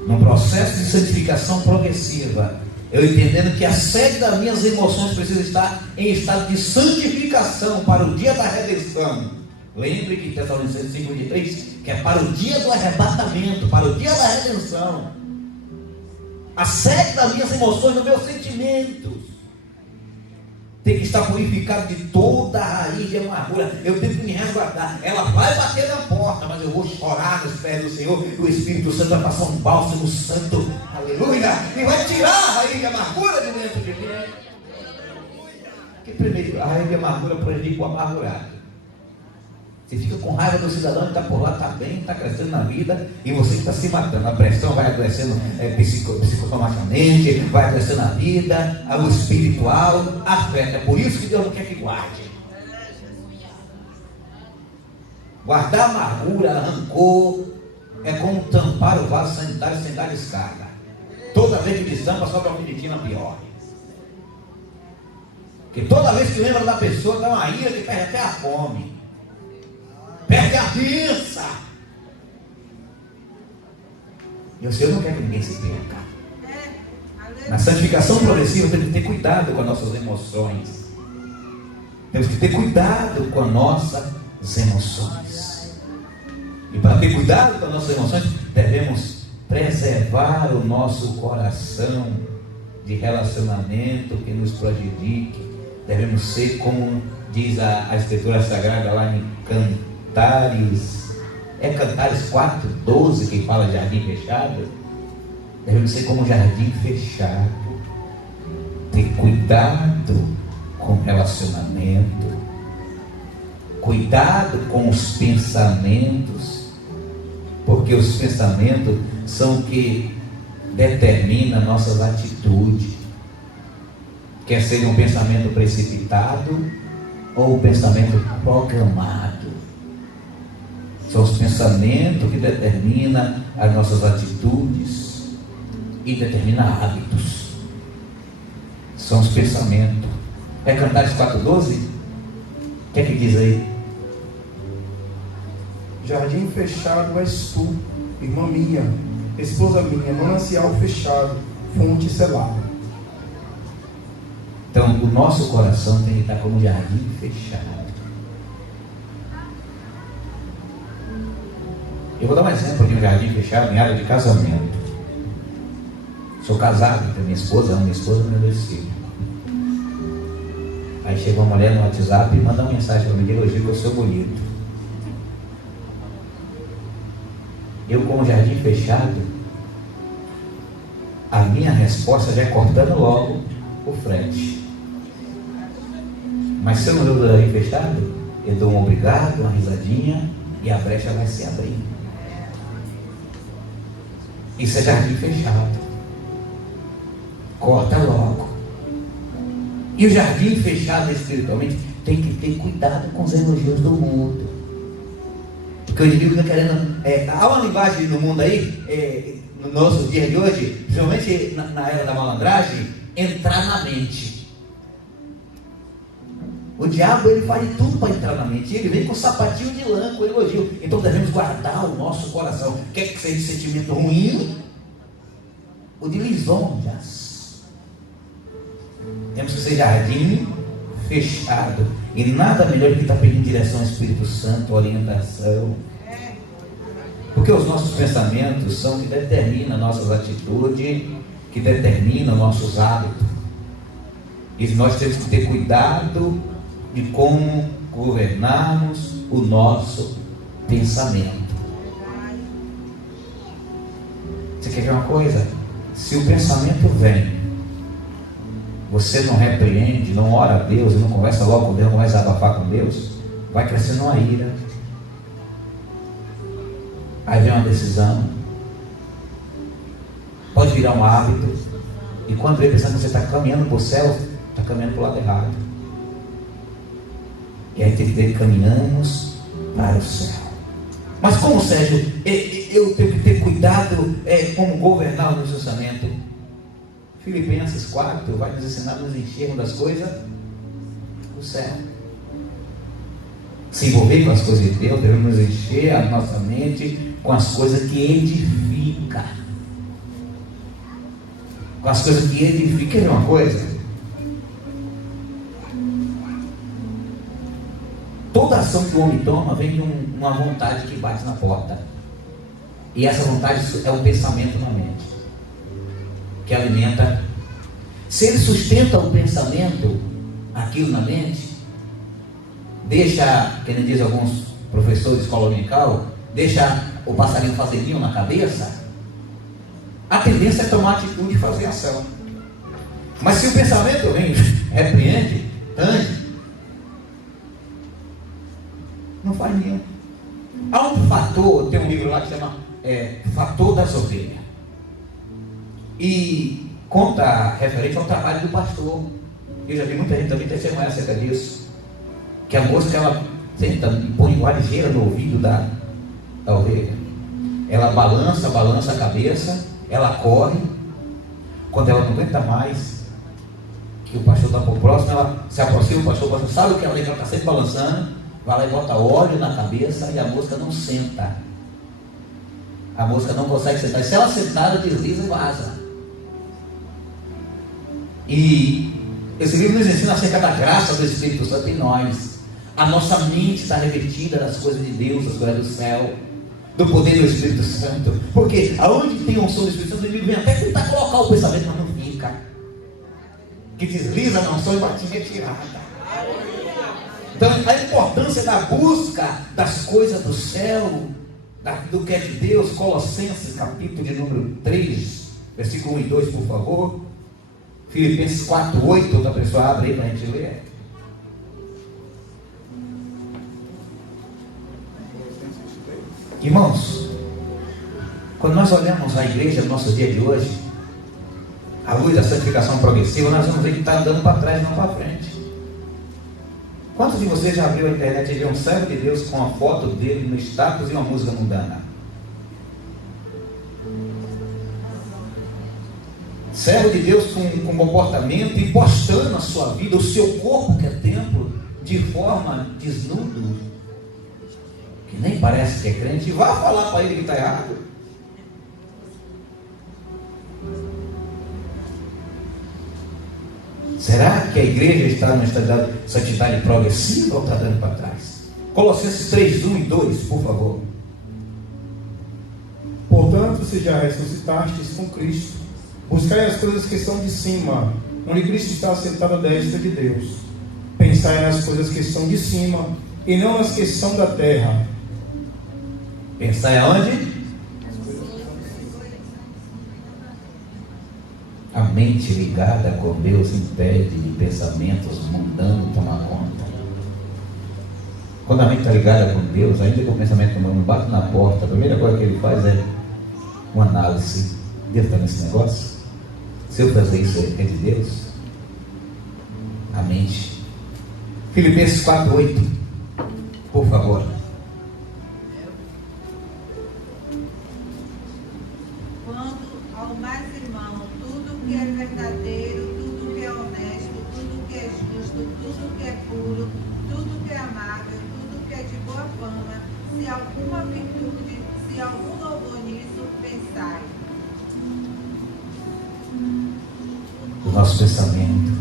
Num processo de santificação progressiva, eu entendendo que a sede das minhas emoções precisa estar em estado de santificação para o dia da redenção. Lembre que Tessalonicenses 5:23, que é para o dia do arrebatamento, para o dia da redenção. A sede das minhas emoções, dos meus sentimentos, tem que estar purificado de toda a raiz de amargura. Eu tenho que me resguardar. Ela vai bater na porta, mas eu vou chorar nos pés do Senhor. E o Espírito Santo vai passar um bálsamo santo, aleluia, e vai tirar a raiz de amargura de dentro de mim. Que primeiro, a raiz de amargura prejudica o amargurado. Você fica com raiva do cidadão que está por lá, está bem, está crescendo na vida, e você está se matando. A pressão vai crescendo psicosomaticamente, vai crescendo a vida, o espiritual afeta. É por isso que Deus não quer que guarde. Guardar amargura, rancor, é como tampar o vaso sanitário sem dar descarga. Toda vez que destampa, sobra uma penitina pior. Porque toda vez que lembra da pessoa, dá uma ira que perde até a fome. Perde a vista. E o Senhor não quer que ninguém se perca. Na santificação progressiva, temos que ter cuidado com as nossas emoções. Temos que ter cuidado com as nossas emoções. E para ter cuidado com as nossas emoções, devemos preservar o nosso coração de relacionamento que nos prejudique. Devemos ser como diz a Escritura Sagrada lá em Cantares É Cantares 4:12 que fala de jardim fechado. Devemos ser como jardim fechado. Ter cuidado com o relacionamento. Cuidado com os pensamentos. Porque os pensamentos são o que determinam nossas atitudes. Quer seja um pensamento precipitado ou um pensamento programado. São os pensamentos que determinam as nossas atitudes e determinam hábitos. São os pensamentos. É Cantares 4:12? O que é que diz aí? Jardim fechado és tu, irmã minha, esposa minha, manancial fechado, fonte selada. Então, o nosso coração tem que estar como um jardim fechado. Eu vou dar um exemplo de um jardim fechado em área de casamento. Sou casado com minha esposa, amo minha esposa, meu dois filhos. Aí chega uma mulher no WhatsApp e manda uma mensagem para mim de elogio que eu sou bonito. Eu, com o jardim fechado, a minha resposta já é cortando logo o frete. Mas se eu não dou o jardim fechado, eu dou um obrigado, uma risadinha e a brecha vai se abrir. Isso é jardim fechado. Corta logo. E o jardim fechado espiritualmente tem que ter cuidado com os elogios do mundo. Porque o inimigo está querendo. Há uma linguagem no mundo aí, no nosso dia de hoje, principalmente na era da malandragem, entrar na mente. O diabo, ele faz tudo para entrar na mente. Ele vem com sapatinho de lã, com elogio. Então devemos guardar o nosso coração. Quer que seja de sentimento ruim ou de lisonjas. Temos que ser jardim fechado. E nada melhor do que estar pedindo direção ao Espírito Santo, orientação. Porque os nossos pensamentos são que determinam nossas atitudes, que determinam nossos hábitos. E nós temos que ter cuidado de como governarmos o nosso pensamento. Você quer ver uma coisa? Se o pensamento vem, você não repreende, não ora a Deus, não conversa logo com Deus, não começa a abafar com Deus, vai crescendo uma ira. Aí vem uma decisão, pode virar um hábito, e quando vem pensando que você está caminhando para o céu, está caminhando para o lado errado. E aí tem que ter caminhamos para o céu. Mas como, Sérgio, eu tenho que ter cuidado como governar o meu pensamento? Filipenses 4 vai nos ensinar a nos enchermos das coisas do céu. Se envolver com as coisas de Deus, devemos nos encher a nossa mente com as coisas que edificam. Com as coisas que edificam. Quer ver uma coisa? Toda ação que o homem toma vem de uma vontade que bate na porta. E essa vontade é um pensamento na mente, que alimenta. Se ele sustenta o pensamento, aquilo na mente, deixa, como dizem alguns professores de escola dominical, deixa o passarinho fazer ninho na cabeça, a tendência é tomar atitude e fazer ação. Mas se o pensamento vem, repreende, tange, não faz nenhum. Há um fator, tem um livro lá que chama Fator das Ovelhas, e conta referente ao trabalho do pastor. Eu já vi muita gente também testemunhar acerca disso, que a mosca, ela senta e põe uma ligeira no ouvido da ovelha, ela balança a cabeça, ela corre, quando ela não aguenta mais, que o pastor está por próximo, ela se aproxima, o pastor sabe que ela está sempre balançando, vai lá e bota óleo na cabeça, e a mosca não senta. A mosca não consegue sentar. Se ela sentar, ela desliza e vaza. E esse livro nos ensina acerca da graça do Espírito Santo em nós. A nossa mente está revestida das coisas de Deus, das coisas do céu, do poder do Espírito Santo. Porque aonde tem a unção do Espírito Santo, o inimigo vem até tentar colocar o pensamento, mas não fica. Que desliza na unção e bate em retirada. Então, a importância da busca das coisas do céu do que é de Deus. Colossenses capítulo de número 3, versículo 1 e 2, por favor. Filipenses 4, 8, outra pessoa abre aí para a gente ler. Irmãos, quando nós olhamos a igreja no nosso dia de hoje, à luz da santificação progressiva, nós vamos ver que está andando para trás e não para frente. Quantos de vocês já abriu a internet e viu um servo de Deus com a foto dele no status e uma música mundana? Servo de Deus com comportamento e postando a sua vida, o seu corpo que é templo, de forma desnudo, que nem parece que é crente, e vai falar para ele que está errado. Será que a igreja está no estado de santidade progressiva ou está dando para trás? Colossenses 3, 1 e 2, por favor. Portanto, se já ressuscitastes com Cristo, buscai as coisas que são de cima, onde Cristo está sentado à destra de Deus. Pensai nas coisas que são de cima, e não nas que são da terra. Pensai aonde? A mente ligada com Deus impede de pensamentos mundanos tomar conta. Quando a mente está ligada com Deus, ainda que o pensamento mundano bate na porta, a primeira coisa que ele faz é uma análise. Deus está nesse negócio? Se eu fazer isso, é de Deus? A mente. Filipenses 4, 8, por favor. Ao mais irmão, tudo que é verdadeiro, tudo que é honesto, tudo que é justo, tudo que é puro, tudo que é amável, tudo que é de boa fama, se alguma virtude, se algum louvor nisso, pensai. O nosso pensamento,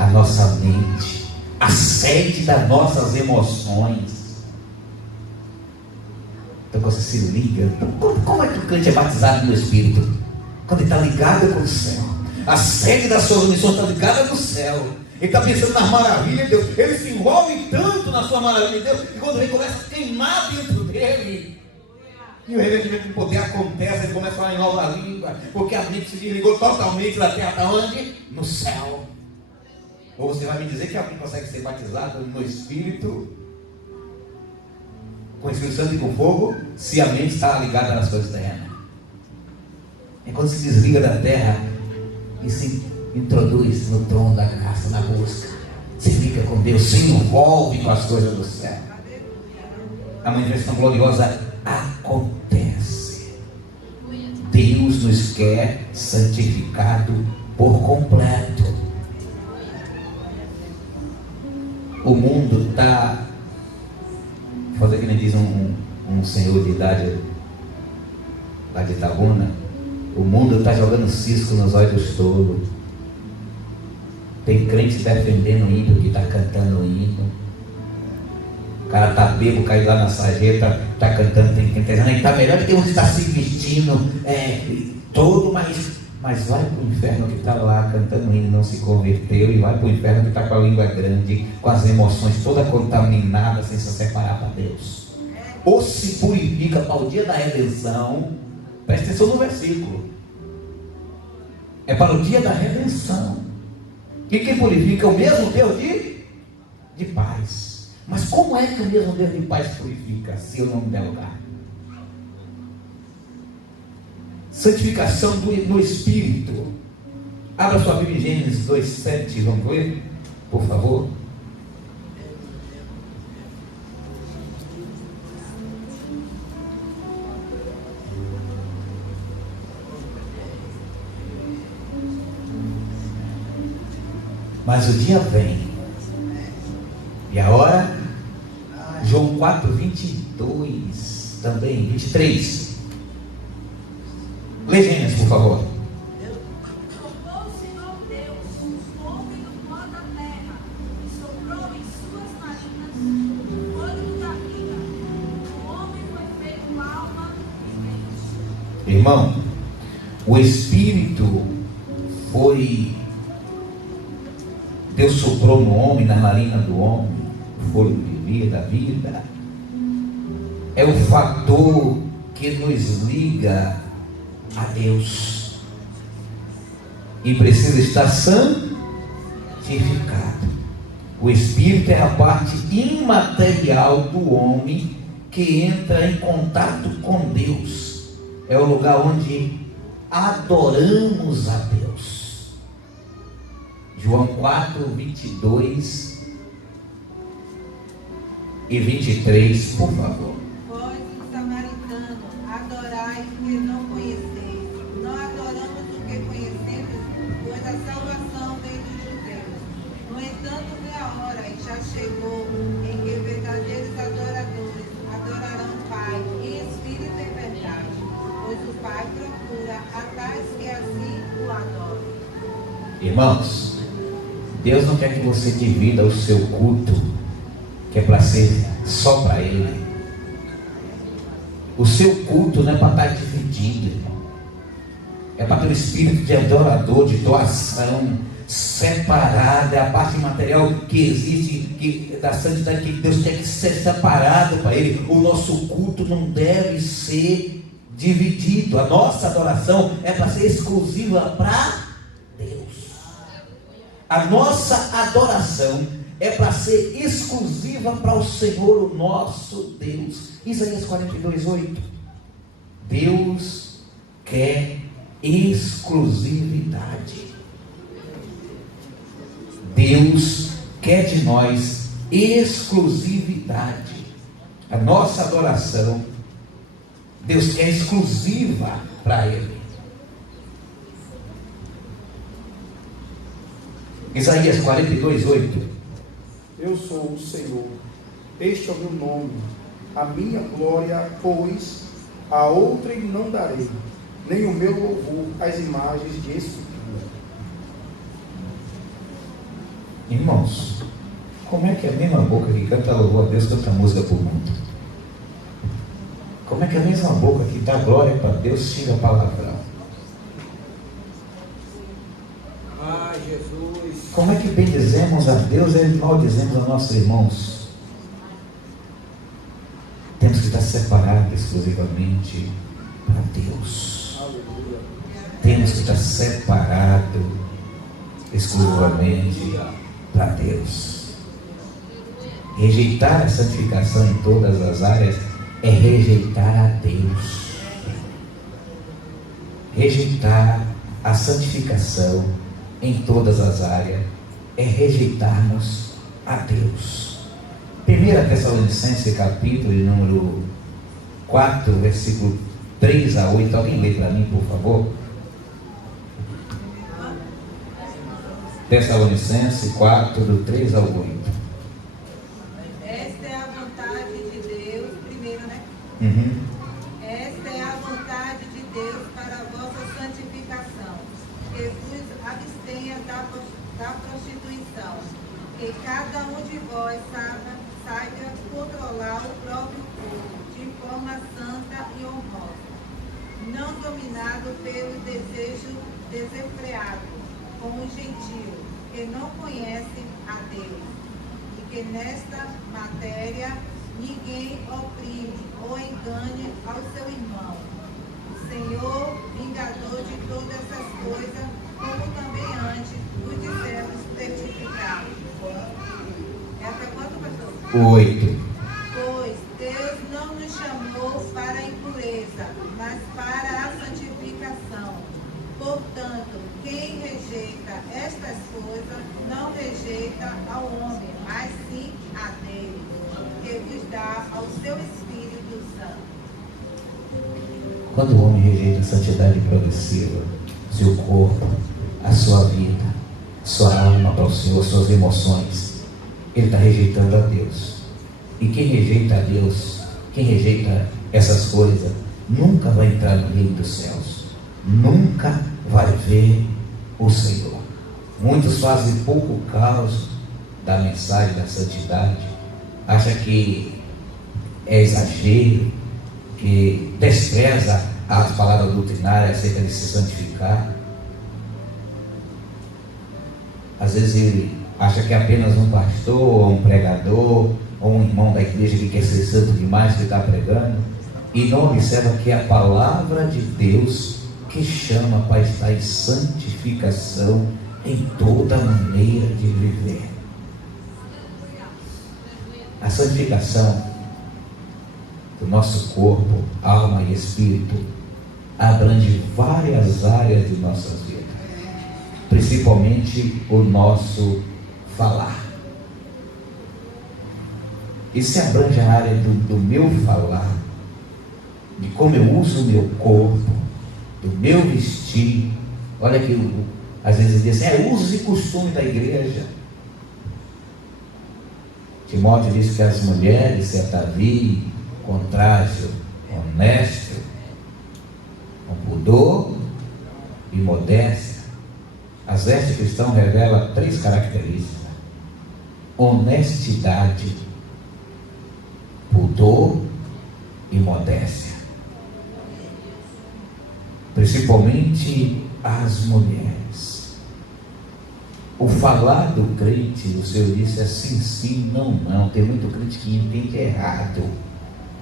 a nossa mente, a sede das nossas emoções. Então você se liga. Como é que o crente é batizado no Espírito? Quando ele está ligado com o céu. A sede das suas missões está ligada no céu. Ele está pensando nas maravilhas de Deus. Ele se envolve tanto na sua maravilha de Deus, que quando ele começa a queimar dentro dele, e o revestimento de poder acontece, ele começa a falar em nova língua, porque a mente se desligou totalmente da terra. Está onde? No céu. Ou você vai me dizer que alguém consegue ser batizado no Espírito, com o Espírito Santo e com fogo, se a mente está ligada nas coisas terrenas? É quando se desliga da terra e se introduz no trono da graça, na busca, se liga com Deus, se envolve com as coisas do céu. A manifestação gloriosa acontece. Deus nos quer santificado por completo. O mundo está, fazer que nem diz um senhor de idade lá de Itabuna, o mundo está jogando cisco nos olhos dos tolos. Tem crente defendendo o hino que está cantando o hino. O cara está bêbado, caiu lá na sarjeta, está cantando, tem crente dizendo, está melhor do que um que está se vestindo todo, mas vai para o inferno que está lá cantando o hino, não se converteu, e vai para o inferno que está com a língua grande, com as emoções todas contaminadas, sem se separar para Deus. Ou se purifica para o dia da redenção. Presta atenção no versículo. É para o dia da redenção. E quem purifica é o mesmo Deus de paz. Mas como é que o mesmo Deus de paz purifica, se eu não me der lugar? Santificação no Espírito. Abra sua Bíblia em Gênesis 2:7, vamos ler, por favor. Mas o dia vem, e a hora, João 4:22, também, 23. Lê Gênesis, por favor. Tomou o Senhor Deus o homem do pó da terra e soprou em suas narinas o fôlego da vida. O homem foi feito alma e mente. Irmão, o Espírito foi... Deus soprou no homem, na narina do homem, o fôlego de vida, a vida. é o fator que nos liga a Deus e precisa estar santificado. O Espírito é a parte imaterial do homem que entra em contato com Deus. É o lugar onde adoramos a Deus. João 4, 22 e 23, por favor. Vós, os samaritanos, adorais o que não conheceis. Não adoramos o que conhecemos, pois a salvação vem dos judeus. No entanto, vem a hora, e já chegou, em que verdadeiros adoradores adorarão o Pai em espírito e verdade, pois o Pai procura a tais que assim o adorem. Irmãos, Deus não quer que você divida o seu culto, que é para ser só para Ele. O seu culto não é para estar dividido, irmão. É para ter o espírito de adorador, de doação, separado. É a parte material que existe, da santidade, que Deus quer que seja separado para Ele. O nosso culto não deve ser dividido. A nossa adoração é para ser exclusiva para Deus. A nossa adoração é para ser exclusiva para o Senhor, o nosso Deus. Isaías 42, 8. Deus quer exclusividade. Deus quer de nós exclusividade. A nossa adoração, Deus quer exclusiva para Ele. Isaías 42, 8. Eu sou o Senhor, este é o meu nome, a minha glória, pois a outrem não darei, nem o meu louvor às imagens de escultura. Irmãos, como é que a mesma boca que canta louvor a Deus canta música por mundo? Como é que a mesma boca que dá glória para Deus xinga palavrão? Ah, Jesus. Como é que bendizemos a Deus e maldizemos a nossos irmãos? Temos que estar separados exclusivamente para Deus. Aleluia. Temos que estar separados exclusivamente para Deus. Rejeitar a santificação em todas as áreas é rejeitar a Deus. Rejeitar a santificação em todas as áreas é rejeitarmos a Deus. 1 Tessalonicenses capítulo número 4, versículo 3 a 8. Alguém lê para mim, por favor? Tessalonicenses 4, do 3 ao 8. Esta é a vontade de Deus, primeiro, né? Esta é a vontade de Deus para a vossa santificação, que vos abstenha da prostituição, que cada um de vós saiba controlar o próprio corpo de forma santa e honrosa, não dominado pelo desejo desenfreado, como os gentios, que não conhecem a Deus, e que nesta matéria ninguém oprime ou engane ao seu irmão. O Senhor, vingador de todas essas coisas, como também antes os dissemos certificados. Até quanto, pastor? 8. Pois Deus não nos chamou para a impureza, mas para a santificação. Portanto, quem rejeita estas coisas, não rejeita ao homem, mas sim a Deus, que vos dá ao seu Espírito Santo. Quando o homem rejeita a santidade progressiva, seu corpo, a sua vida, sua alma para o Senhor, suas emoções, ele está rejeitando a Deus. E quem rejeita a Deus, quem rejeita essas coisas, nunca vai entrar no reino dos céus, nunca vai ver o Senhor. Muitos fazem pouco caso da mensagem da santidade, acham que é exagero, que despreza as palavras doutrinárias acerca de se santificar. Às vezes ele acha que é apenas um pastor ou um pregador ou um irmão da igreja que quer ser santo demais, que está pregando, e não observa que é a palavra de Deus que chama para estar em santificação em toda maneira de viver. A santificação do nosso corpo, alma e espírito abrange várias áreas de nossas vidas, principalmente o nosso falar. E se abrange a área do meu falar, de como eu uso o meu corpo, do meu vestir. Olha que às vezes diz assim, usos e costumes da igreja. Timóteo diz que as mulheres se ataviem com traje honesto, com pudor e modéstia. As vestes cristãs revelam 3 características: honestidade, pudor e modéstia. Principalmente as mulheres. O falar do crente, o Senhor disse assim, sim, não. Tem muito crente que entende errado.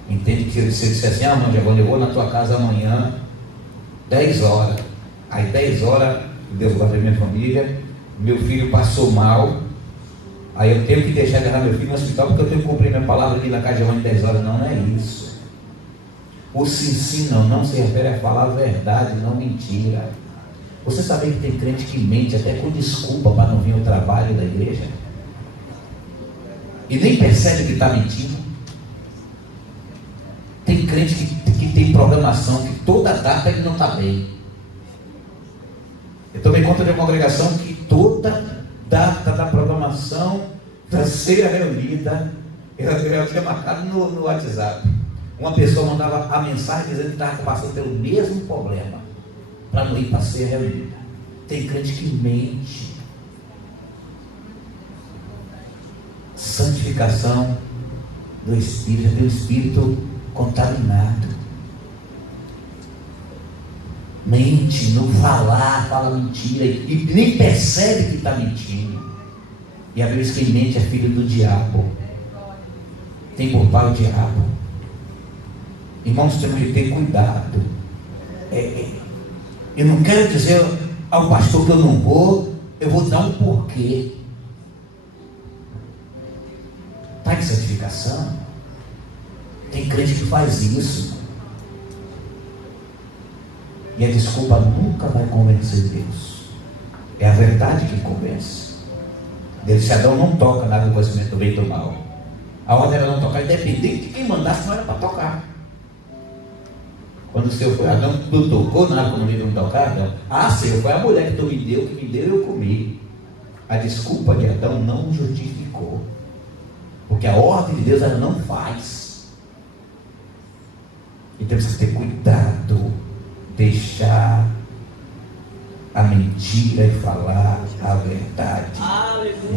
Entende que se ele disser assim, mãe Giovanni, eu vou na tua casa amanhã, 10 horas. Aí 10 horas, Deus guarda a minha família, meu filho passou mal, aí eu tenho que deixar de levar meu filho no hospital porque eu tenho que cumprir minha palavra aqui na casa de Giovanni 10 horas. Não é isso. O sim, não se refere a falar a verdade, não mentira. Você sabia que tem crente que mente até com desculpa para não vir ao trabalho da igreja? E nem percebe que está mentindo. Tem crente que tem programação, que toda data ele não está bem. Eu tomei conta de uma congregação que toda data da programação da ceia reunida, eu tinha marcado no WhatsApp. Uma pessoa mandava a mensagem dizendo que estava passando pelo mesmo problema, para não ir para a ceia reunida. Tem crente que mente. Santificação do Espírito, já tem o Espírito contaminado. Mente, no falar, fala mentira, e nem percebe que está mentindo. E a Bíblia diz que quem mente é filho do diabo. Tem por pai o diabo. Irmãos, temos que ter cuidado. Eu não quero dizer ao pastor que eu não vou, eu vou dar um porquê. Está em santificação? Tem crente que faz isso. E a desculpa nunca vai convencer Deus. É a verdade que convence. Deus, se Adão não toca nada do conhecimento do bem e do mal, a ordem era não tocar, independente de quem mandasse, não era para tocar. Quando o Senhor foi, Adão não tocou nada quando o livro não tocar, não. Senhor, foi a mulher que tu me deu, eu comi. A desculpa de Adão não justificou. Porque a ordem de Deus ela não faz. E temos que ter cuidado, deixar a mentira e falar a verdade.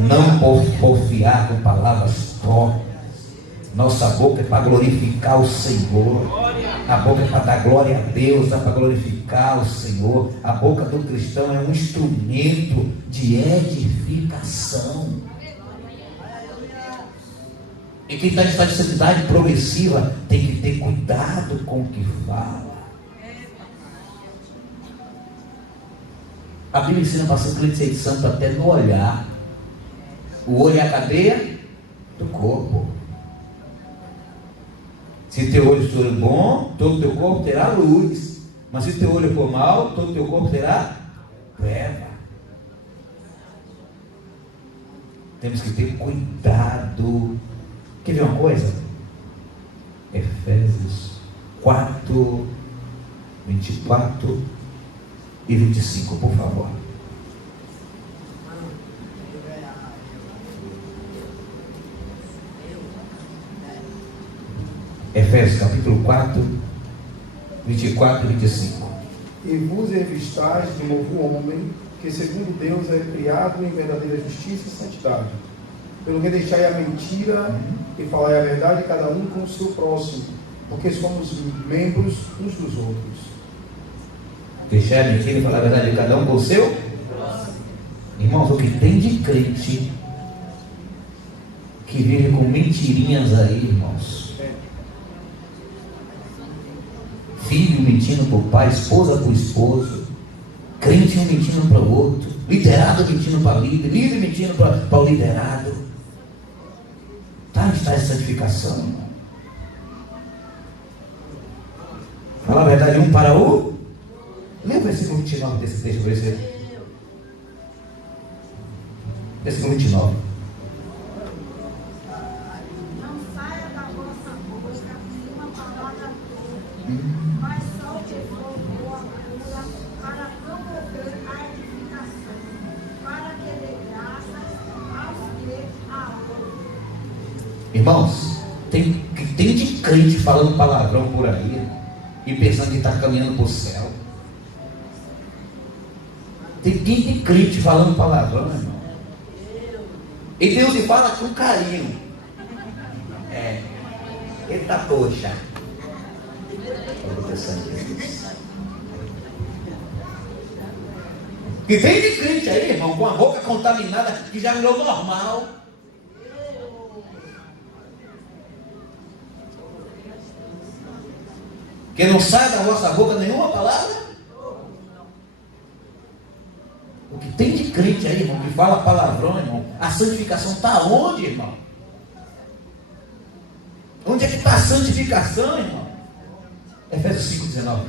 Não porfiar com palavras tortas. Nossa boca é para glorificar o Senhor. A boca é para dar glória a Deus, é para glorificar o Senhor. A boca do cristão é um instrumento de edificação. E quem está em estado de santidade progressiva tem que ter cuidado com o que fala. A Bíblia ensina para ser crente ser santo até no olhar. O olho é a cadeia do corpo. Se teu olho for bom, todo o teu corpo terá luz. Mas se teu olho for mau, todo o teu corpo terá treva. Temos que ter cuidado. Quer ver uma coisa? Efésios 4, 24 e 25, por favor. Efésios capítulo 4, 24 e 25. E vos revistais de novo homem, que segundo Deus é criado em verdadeira justiça e santidade. Pelo que deixai a mentira e falai a verdade, cada um com o seu próximo, porque somos membros uns dos outros. Deixar a mentira e falar a verdade de cada um com o seu próximo. Irmãos, o que tem de crente que vive com mentirinhas aí, irmãos. Filho mentindo para o pai, esposa para o esposo, crente um mentindo para o outro, liderado mentindo para líder, líder mentindo para o liderado. Tá, está essa santificação, irmão. Fala a verdade um para o. Lê o versículo 29 desse texto para você. Versículo 29. Não saia da vossa boca nenhuma palavra toda, mas só o que for boa cura, para promover a edificação, para que dê graças aos que a ouvem. Irmãos, tem de crente falando palavrão por aí e pensando que está caminhando para o céu. Tem de crente falando palavrão, irmão. E Deus lhe fala com carinho. Eita poxa. E tem de crente aí, irmão, com a boca contaminada que já virou normal. Que não sai da vossa boca nenhuma palavra. O que tem de crente aí, irmão, que fala palavrão, irmão, a santificação está onde, irmão? Onde é que está a santificação, irmão? Efésios 5,19.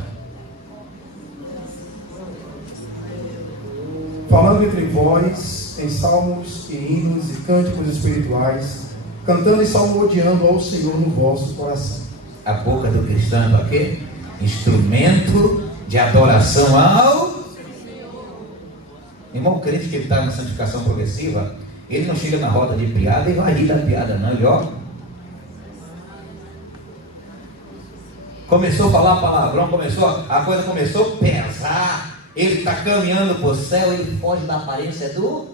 Falando entre vós em salmos e hinos e cânticos espirituais, cantando e salmodiando ao Senhor no vosso coração. A boca do cristão é para quê? Instrumento de adoração ao irmão. O crente que está na santificação progressiva, ele não chega na roda de piada e vai rir da piada, não. Ele começou a falar palavrão, a coisa começou a pesar. Ele está caminhando para o céu, ele foge da aparência do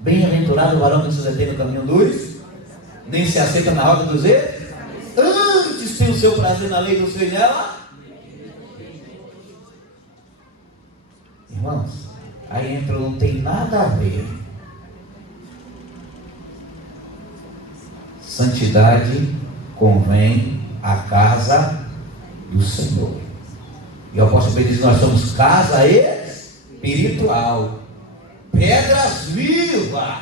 bem-aventurado o varão que se detém no caminho dos, nem se aceita na roda dos erros. Antes tem o seu prazer na lei do Senhor e nela. Irmãos, aí entra, não tem nada a ver. Santidade convém à casa do Senhor. E o apóstolo Pedro diz: nós somos casa espiritual, pedras vivas.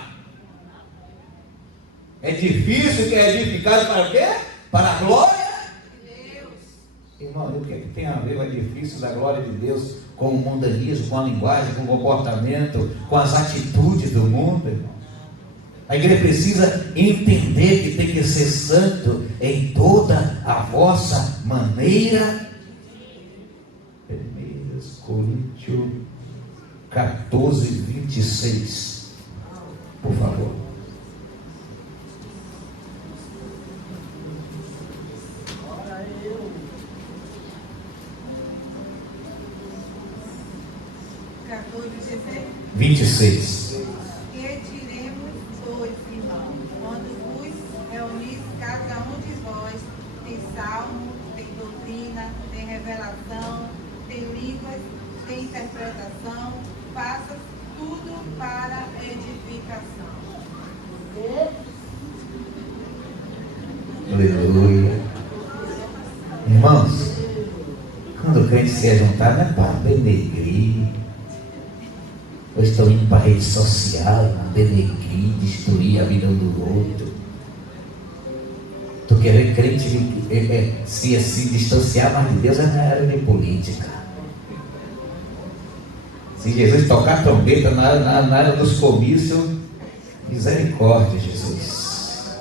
É difícil que é edificado para o quê? Para a glória de Deus. Irmão, o que tem a ver o edifício da glória de Deus com o mundanismo, com a linguagem, com o comportamento, com as atitudes do mundo, irmão? A igreja precisa entender que tem que ser santo em toda a vossa maneira. 1 Coríntios 14, 26. Por favor. Capítulo 16. 26. Retiremos, pois, irmãos, quando vos reunis, cada um de vós tem salmo, tem doutrina, tem revelação, tem línguas, tem interpretação, faça tudo para edificação. Aleluia. Irmãos, quando o crente se juntar, não é para denegrir. Eu estou indo para a rede social, denegrir, destruir a vida um do outro. Tu quer ver crente se distanciar mais de Deus é na área de política. Se Jesus tocar trombeta na área dos comícios, misericórdia, Jesus.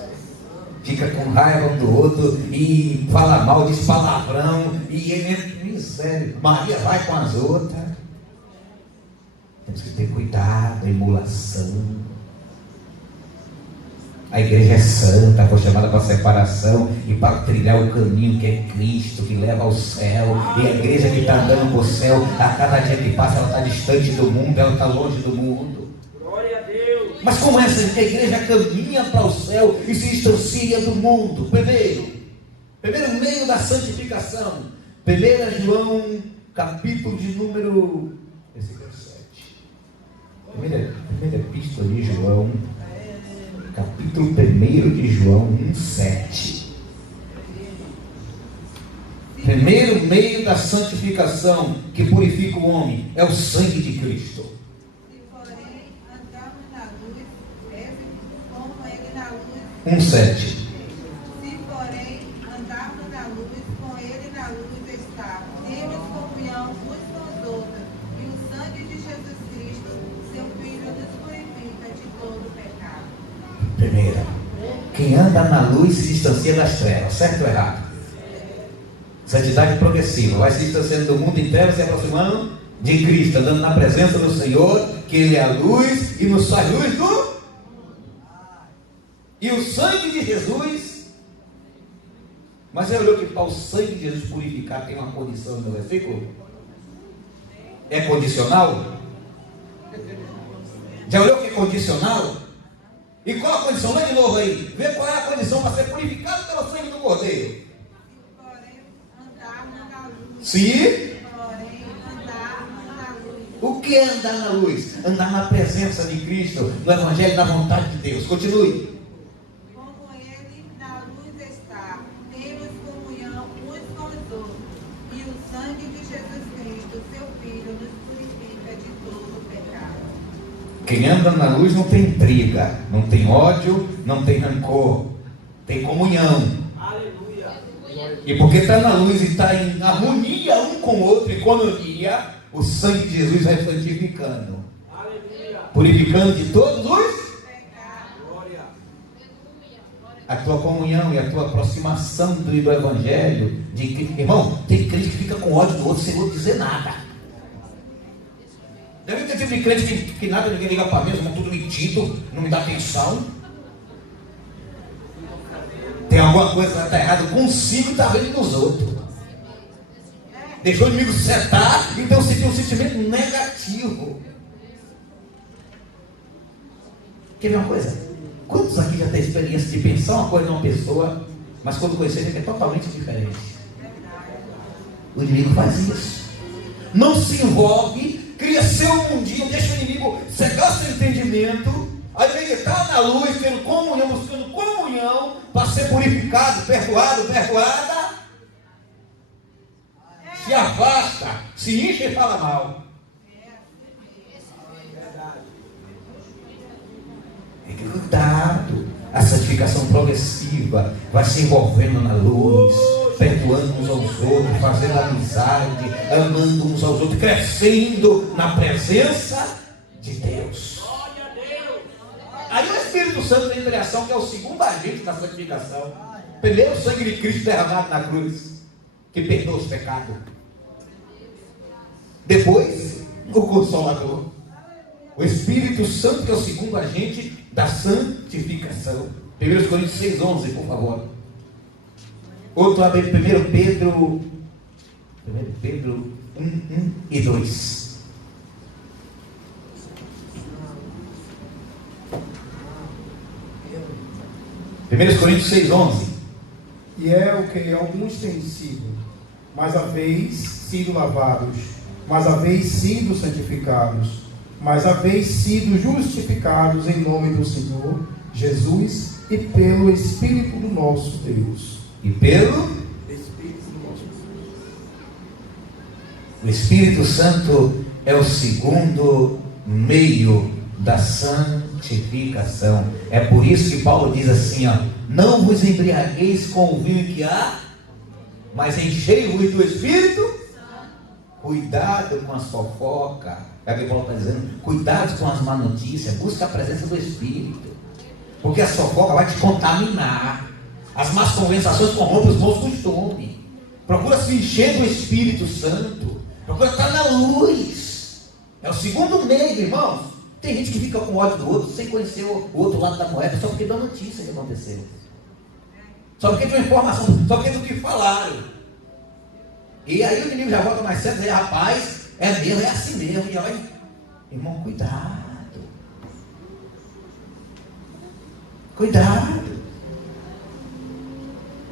Fica com raiva um do outro e fala mal, diz palavrão e ele, miséria. Maria vai com as outras. Temos que ter cuidado, emulação. A igreja é santa, foi chamada para separação e para trilhar o caminho que é Cristo, que leva ao céu. E a igreja que está andando para o céu, a cada dia que passa, ela está distante do mundo, ela está longe do mundo. Glória a Deus. Mas como essa a igreja caminha para o céu e se distancia do mundo? Primeiro meio da santificação. 1 João, capítulo de número 7. Primeira epístola de João, capítulo 1 de João 1,7. Primeiro meio da santificação que purifica o homem é o sangue de Cristo. Se porém andarmos na luz, como ele na luz. 1,7. Se porém andarmos na luz, com ele na luz está. Temos comunhão uns com os outros, e o sangue de Jesus Cristo, seu Filho, nos purifica de todo pecado. Primeira, quem anda na luz se distancia das trevas, certo ou errado? Santidade progressiva, vai se distanciando do mundo em trevas, se aproximando de Cristo, andando na presença do Senhor, que Ele é a luz e nos faz luz do. E o sangue de Jesus. Mas você olhou que para o sangue de Jesus purificar tem uma condição no versículo? É condicional? Já olhou que é condicional? E qual a condição? Lê de novo aí. Vê qual é a condição para ser purificado pelo sangue do Cordeiro. Porém andarmos na luz. Se. Porém andarmos na luz. O que é andar na luz? Andar na presença de Cristo, no Evangelho da vontade de Deus. Continue. Como ele na luz está, temos comunhão uns com os outros, e o sangue de Jesus Cristo, seu Filho, nos purifica de todo pecado. Quem anda na luz não tem briga, não tem ódio, não tem rancor, tem comunhão. Aleluia. E porque está na luz e está em harmonia um com o outro, em coinonia, o sangue de Jesus vai santificando, Aleluia. purificando de todos os. Glória. A tua comunhão e a tua aproximação do Evangelho. Irmão, tem crente que fica com ódio do outro sem não dizer nada. Deve ter tipo de crente que nada, ninguém liga para mim, irmão, tudo metido, não me dá atenção. Tem alguma coisa que está errada consigo e está vendo nos outros. Deixou o inimigo setar, então você tem um sentimento negativo. Quer ver uma coisa? Quantos aqui já têm experiência de pensar uma coisa numa pessoa, mas quando conhecer é totalmente diferente? O inimigo faz isso. Não se envolve, cria seu mundinho, deixa o inimigo cegar seu entendimento. Aí ele está na luz, tendo comunhão, buscando comunhão, para ser purificado, perdoado, perdoada. Se afasta, se enche e fala mal. Cuidado, a santificação progressiva vai se envolvendo na luz, perdoando uns aos outros, fazendo amizade, amando uns aos outros, crescendo na presença de Deus. Aí o Espírito Santo tem criação, que é o segundo agente da santificação. Primeiro, o sangue de Cristo derramado na cruz, que perdoa os pecados. Depois, o Consolador. O Espírito Santo, que é o segundo agente da santificação. 1 Coríntios 6,11, por favor. Outro abre 1 Pedro 1 e 2. Primeiros Coríntios 6,11. E é o que alguns têm sido, mas haveis sido lavados, mas haveis sido santificados, mas haveis sido justificados em nome do Senhor Jesus e pelo Espírito do nosso Deus. E pelo Espírito do nosso Deus. o Espírito Santo é o segundo meio da santificação. É por isso que Paulo diz assim, ó: não vos embriagueis com o vinho que há, mas enchei-vos do Espírito. Cuidado com as fofocas. É o que Paulo está dizendo. Cuidado com as má notícias. Busca a presença do Espírito, porque a fofoca vai te contaminar. As más conversações corrompem os bons costumes. Procura se encher do Espírito Santo. Procura estar na luz. É o segundo meio, irmãos. Tem gente que fica com ódio do outro sem conhecer o outro lado da moeda, só porque dá notícia que aconteceu, só porque tem informação, só porque do que falaram. E aí o inimigo já volta mais cedo e diz: rapaz, é mesmo, é assim mesmo. E olha, irmão, cuidado. Cuidado.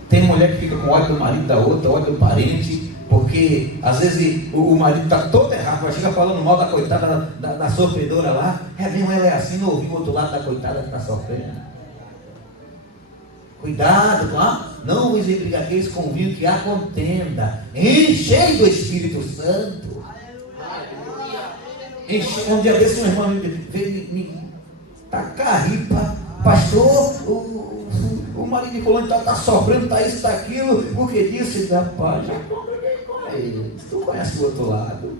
Tem mulher que fica com ódio do marido da outra, ódio do parente, porque às vezes o marido está todo errado, vai chegar falando mal da coitada da sofredora lá. É mesmo, ela é assim, não ouviu o outro lado da coitada que está sofrendo. Cuidado, tá? Não vos embriagueis com vinho, que há contenda. Enchei do Espírito Santo. Um dia desse, um irmão veio me tacar a ripa. Pastor, o marido de fulano está sofrendo, está isso, está aquilo. O que disse? Rapaz, já congreguei com ele. Tu conhece o outro lado.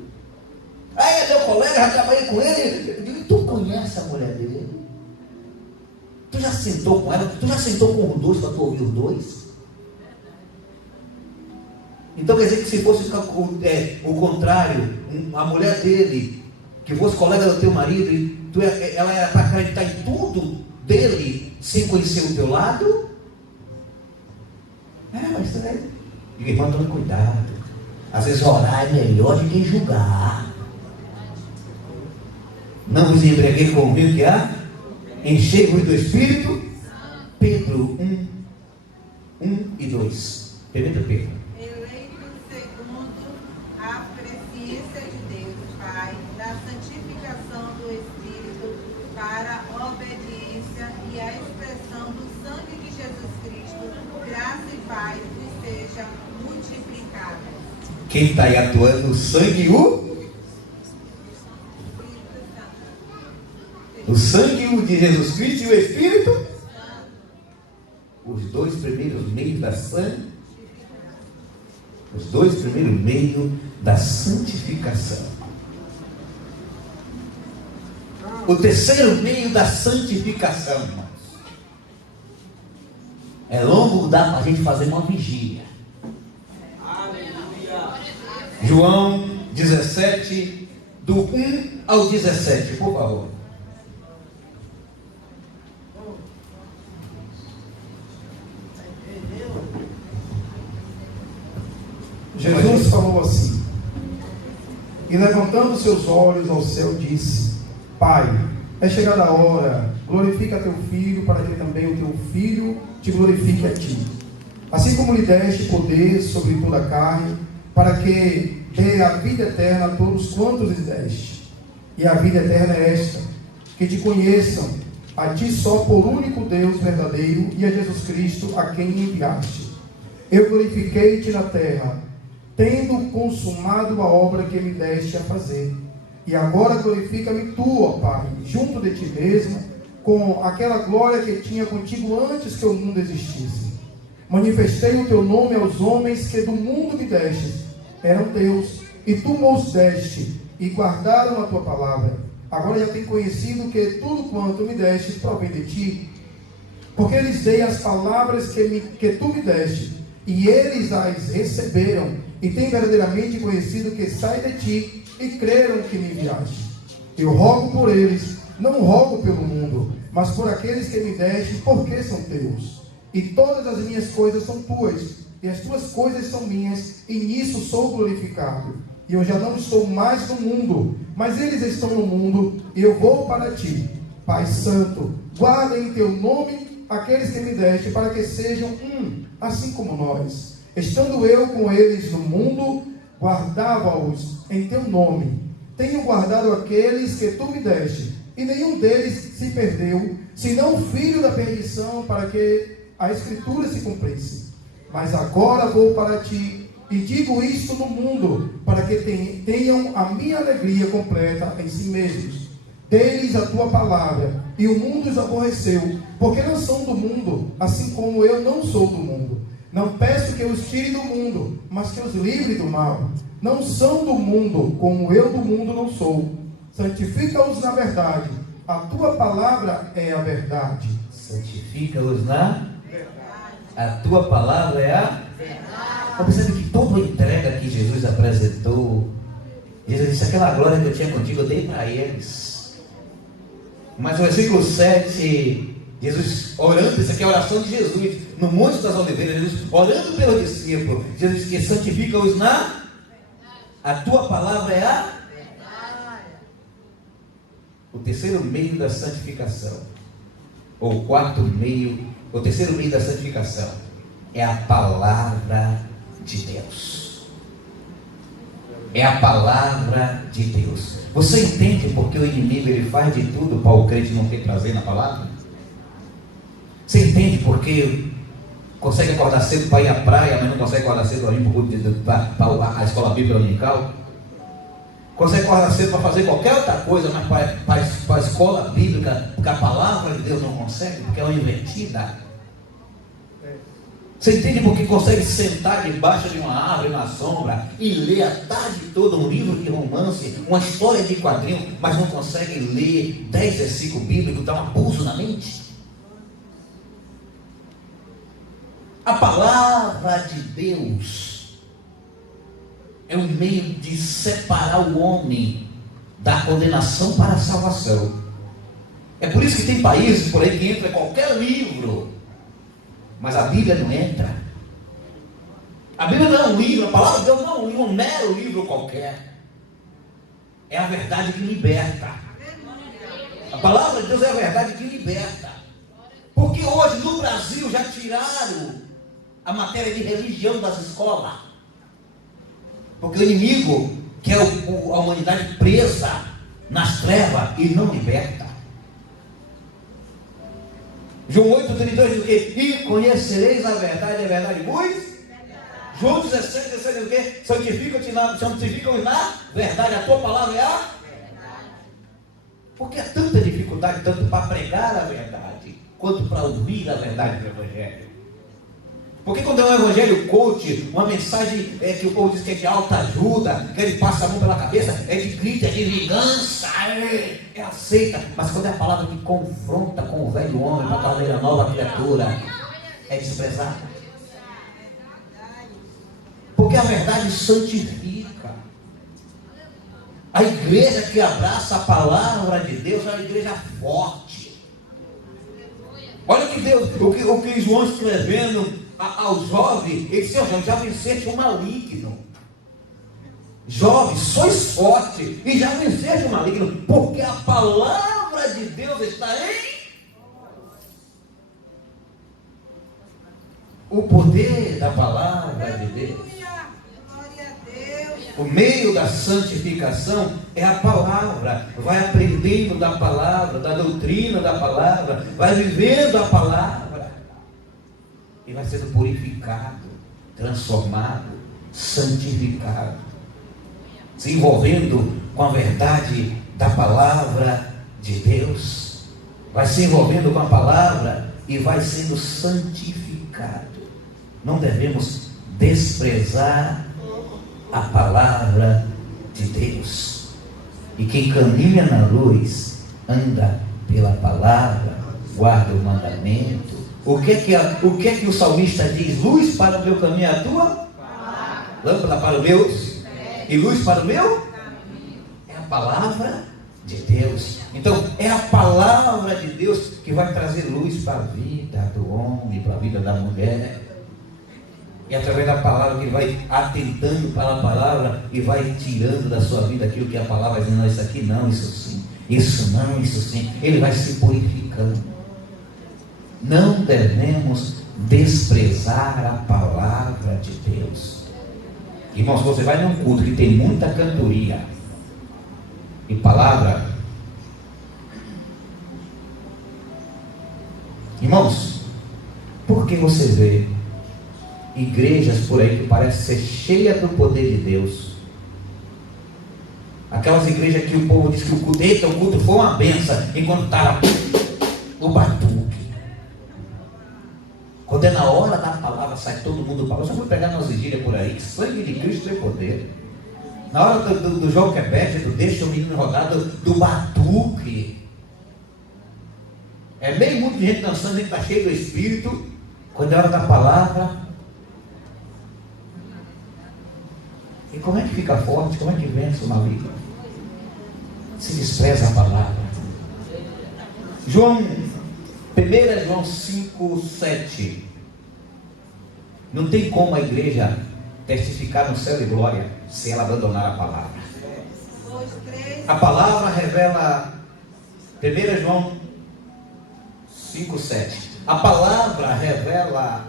Aí é meu colega, já trabalhei com ele. Eu digo, tu conhece a mulher dele? Tu já sentou com ela? Tu já sentou com os dois para tu ouvir os dois? Então quer dizer que se fosse o contrário, a mulher dele, que fosse colega do teu marido, ela era para acreditar em tudo dele, sem conhecer o teu lado? Mas isso aí. Diga, irmão, tome cuidado. Às vezes orar é melhor do que julgar. Não vos embriaguei com o vinho que há, enchei-vos do Espírito. Pedro 1 e 2. Permita, Pedro. Eleito segundo a presciência de Deus, Pai, da santificação do Espírito para a obediência e a expressão do sangue de Jesus Cristo, graça e paz lhe sejam multiplicadas. Quem está aí atuando? O sangue e o sangue de Jesus Cristo e o Espírito? Os dois primeiros meios da santificação. O terceiro meio da santificação, irmãos. É longo, dá para a gente fazer uma vigília. Aleluia. João 17, do 1 ao 17, por favor. Jesus falou assim, e levantando seus olhos ao céu, disse: Pai, é chegada a hora, glorifica teu Filho, para que também o teu Filho te glorifique a ti. Assim como lhe deste poder sobre toda a carne, para que dê a vida eterna a todos quantos lhe deste. E a vida eterna é esta, que te conheçam, a ti só por único Deus verdadeiro, e a Jesus Cristo, a quem enviaste. Eu glorifiquei-te na terra, tendo consumado a obra que me deste a fazer. E agora glorifica-me tu, ó Pai, junto de ti mesmo, com aquela glória que tinha contigo antes que o mundo existisse. Manifestei o teu nome aos homens que do mundo me deste, eram teus, e tu me deste, e guardaram a tua palavra. Agora já tenho conhecido que tudo quanto me deste provém de ti, porque lhes dei as palavras que tu me deste, e eles as receberam, e têm verdadeiramente conhecido que sai de ti, e creram que me enviaste. Eu rogo por eles, não rogo pelo mundo, mas por aqueles que me deste, porque são teus. E todas as minhas coisas são tuas, e as tuas coisas são minhas, e nisso sou glorificado. E eu já não estou mais no mundo, mas eles estão no mundo, e eu vou para ti. Pai Santo, guarda em teu nome aqueles que me deste, para que sejam um, assim como nós. Estando eu com eles no mundo, guardava-os em teu nome. Tenho guardado aqueles que tu me deste, e nenhum deles se perdeu, senão o filho da perdição, para que a Escritura se cumprisse. Mas agora vou para ti, e digo isto no mundo, para que tenham a minha alegria completa em si mesmos. Dei-lhes a tua palavra, e o mundo os aborreceu, porque não são do mundo, assim como eu não sou do mundo. Não peço que os tire do mundo, mas que os livre do mal. Não são do mundo, como eu do mundo não sou. Santifica-os na verdade. A tua palavra é a verdade. Santifica-os na verdade. A tua palavra é a verdade. Observe que toda a entrega que Jesus apresentou, Jesus disse: aquela glória que eu tinha contigo, eu dei para eles. Mas no versículo 7, Jesus orando, isso aqui é a oração de Jesus, no Monte das Oliveiras, Jesus orando pelo discípulo, Jesus disse que santifica-os na verdade. A tua palavra é a verdade. O terceiro meio da santificação, ou o terceiro meio da santificação, é a palavra de Deus. É a palavra de Deus. Você entende porque o inimigo ele faz de tudo para o crente não ter prazer na palavra? Você entende porque Consegue acordar cedo para ir à praia, mas não consegue acordar cedo para a escola bíblica dominical? Consegue acordar cedo para fazer qualquer outra coisa, mas para a escola bíblica, porque a palavra de Deus não consegue, porque é uma invertida. Você entende porque consegue sentar debaixo de uma árvore na sombra e ler a tarde toda um livro de romance, uma história de quadrinho, mas não consegue ler 10 versículos bíblicos, dá um abuso na mente? A palavra de Deus é um meio de separar o homem da condenação para a salvação. É por isso que tem países por aí que entra qualquer livro, mas a Bíblia não entra. A Bíblia não é um livro, a palavra de Deus não é um mero livro qualquer. É a verdade que liberta. A palavra de Deus é a verdade que liberta. Porque hoje no Brasil já tiraram a matéria de religião das escolas. Porque o inimigo quer a humanidade presa nas trevas e não liberta. João 8,32 diz o quê? E conhecereis a verdade vos. João 17 diz o quê? Santificam-nos na verdade. A tua palavra é a verdade. Porque há tanta dificuldade, tanto para pregar a verdade, quanto para ouvir a verdade do Evangelho. Porque quando é um evangelho coach, uma mensagem que o povo diz que é de alta ajuda, que ele passa a mão pela cabeça, é de grito, é de vingança, é aceita. Mas quando é a palavra que confronta com o velho homem para fazer a nova criatura, é desprezada. Porque a verdade santifica. A igreja que abraça a palavra de Deus é uma igreja forte. Olha o que Deus, o que João escrevendo ao jovem, ele disse: jovem, já venceste o maligno. Jovem, sois forte e já venceste o maligno, porque a palavra de Deus está em o poder da palavra de Deus. O meio da santificação é a palavra. Vai aprendendo da palavra, da doutrina da palavra, vai vivendo a palavra e vai sendo purificado, transformado, santificado, se envolvendo com a verdade da palavra de Deus, vai se envolvendo com a palavra e vai sendo santificado. Não devemos desprezar a palavra de Deus. E quem caminha na luz anda pela palavra, guarda o mandamento. O que é que o salmista diz? Luz para o meu caminho é a tua lâmpada para o meu e luz para o meu é a palavra de Deus. Então é a palavra de Deus que vai trazer luz para a vida do homem, para a vida da mulher. E através da palavra que vai atentando para a palavra e vai tirando da sua vida aquilo que a palavra vai dizendo: não, isso aqui não, isso sim, isso não, isso sim. Ele vai se purificando. Não devemos desprezar a palavra de Deus. Irmãos, você vai num culto que tem muita cantoria e palavra. Irmãos, por que você vê igrejas por aí que parecem ser cheias do poder de Deus? Aquelas igrejas que o povo diz que o culto foi uma benção, enquanto estava o batuque. Quando é na hora da palavra, sai todo mundo para. Eu só fui pegar nas vigílias por aí, sangue de Cristo tem poder. Na hora do jogo que é bete, do deixa o menino rodado, do batuque. É meio mundo de gente dançando, a gente está cheio do Espírito. Quando é hora da palavra. E como é que fica forte? Como é que vence o maligno? Se despreza a palavra. 1 João 5,7. Não tem como a igreja testificar no céu de glória se ela abandonar a palavra. A palavra revela. 1 João 5,7. A palavra revela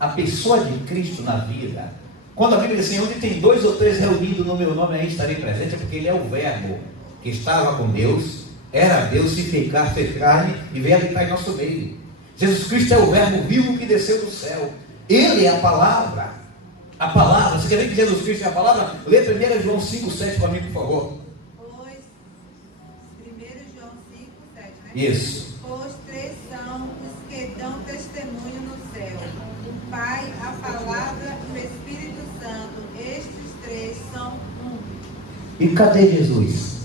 a pessoa de Cristo na vida. Quando a Bíblia diz assim: onde tem 2 ou 3 reunidos no meu nome, aí estarei presente, é porque ele é o verbo que estava com Deus, era Deus, se fez carne e veio habitar em nosso meio. Jesus Cristo é o verbo vivo que desceu do céu. Ele é a palavra. A palavra, você quer ver que Jesus Cristo é a palavra? Lê 1 João 5,7 para mim, por favor. Pois, 1 João 5,7, né? Isso. Pois três são os que dão testemunho no céu: o Pai, a Palavra e o Espírito Santo. Estes três são um. E cadê Jesus?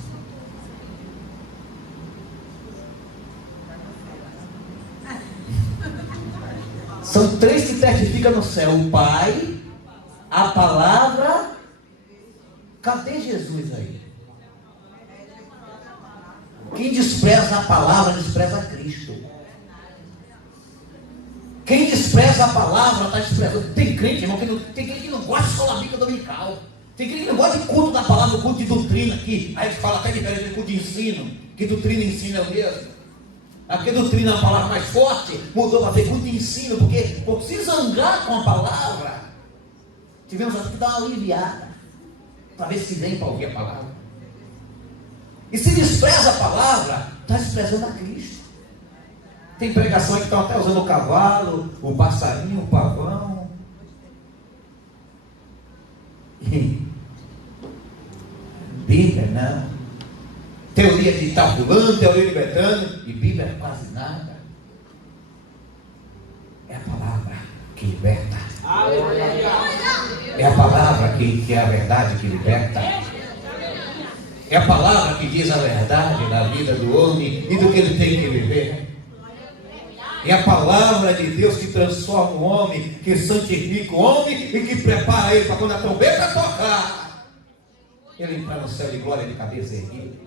São três que testificam no céu: o Pai, a Palavra. Cadê Jesus aí? Quem despreza a palavra, despreza a Cristo. Quem despreza a palavra, está desprezando. Tem crente, irmão, tem crente que não gosta de escola bíblica dominical. Tem crente que não gosta de culto da palavra, culto de doutrina aqui. Aí a gente fala até diferente de culto de ensino, que doutrina e ensino é o mesmo. Aqui doutrina é a palavra mais forte, mudou para ter culto de ensino, porque por se zangar com a palavra, tivemos que dar uma aliviada, para ver se vem para ouvir a palavra. E se despreza a palavra, está desprezando a Cristo. Tem pregações que estão até usando o cavalo, o passarinho, o pavão. Bíblia não. Teoria de Itapulano, teoria de Betânia. E Bíblia é quase nada. É a palavra que liberta. É a palavra que é a verdade que liberta. É a palavra que diz a verdade na vida do homem e do que ele tem que viver. É a palavra de Deus que transforma o homem, que santifica o homem e que prepara ele para quando a trombeta tocar, ele entrar no céu de glória de cabeça erguida.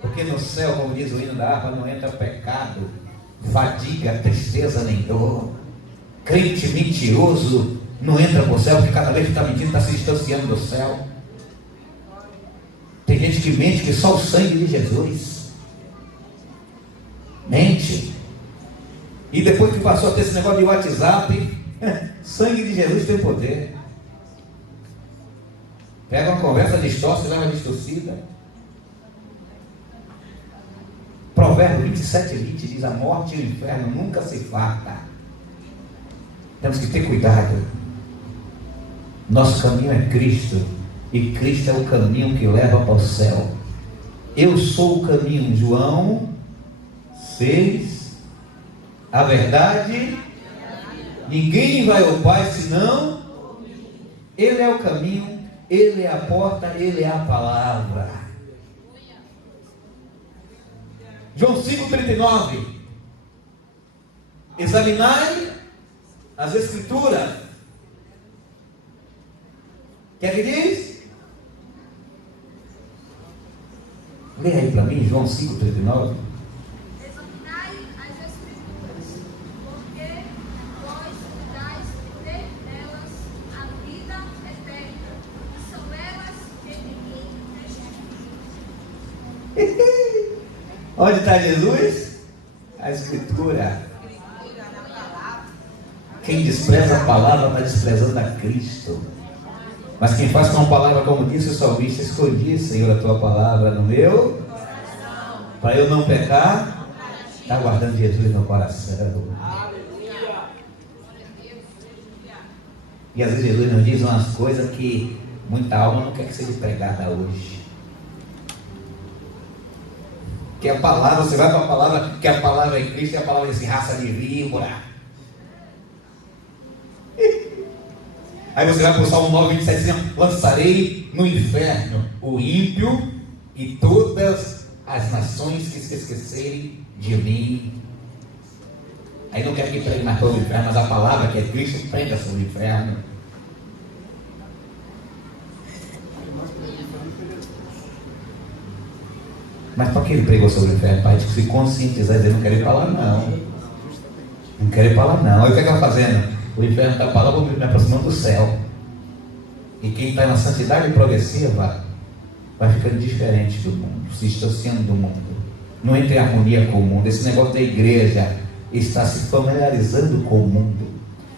Porque no céu, como diz o hino da harpa, não entra pecado, fadiga, tristeza nem dor. Crente mentiroso não entra para o céu, porque cada vez que está mentindo está se distanciando do céu. Tem gente que mente que só o sangue de Jesus. Mente. E depois que passou a ter esse negócio de WhatsApp, sangue de Jesus tem poder. Pega uma conversa, distorce e leva distorcida. Provérbio 27:20 diz: a morte e o inferno nunca se farta. Temos que ter cuidado. Nosso caminho é Cristo. E Cristo é o caminho que leva para o céu. Eu sou o caminho. João 6. A verdade. Ninguém vai ao Pai senão. Ele é o caminho. Ele é a porta. Ele é a palavra. João 5,39. Examinai as Escrituras. O que ele diz? Lê aí para mim, João 5,39. Examinai as Escrituras, porque vós dais ter nelas a vida eterna, e são elas que de mim testificam. Onde está Jesus? A Escritura. Quem despreza a palavra está desprezando a Cristo. Mas quem faz com a palavra, como disse o salmista: escondi, Senhor, a tua palavra no meu coração, para eu não pecar. Está guardando Jesus no coração. E às vezes Jesus nos diz umas coisas que muita alma não quer que seja pregada hoje. Que a palavra, você vai para a palavra, que a palavra é Cristo, e a palavra é esse raça de víbora. Aí você vai para o Salmo 9:27 dizendo: lançarei no inferno o ímpio e todas as nações que se esquecerem de mim. Aí não quer que pregue mais sobre o inferno, mas a palavra que é Cristo prega sobre o inferno. Mas para que ele pregou sobre o inferno? Para se conscientizar e dizer: não quero ir para lá não. Não quero ir para lá não. Aí o que está fazendo? O inferno está para lá, vou me aproximando do céu. E quem está na santidade progressiva vai ficando diferente do mundo, se distanciando do mundo. Não entra em harmonia com o mundo. Esse negócio da igreja está se familiarizando com o mundo,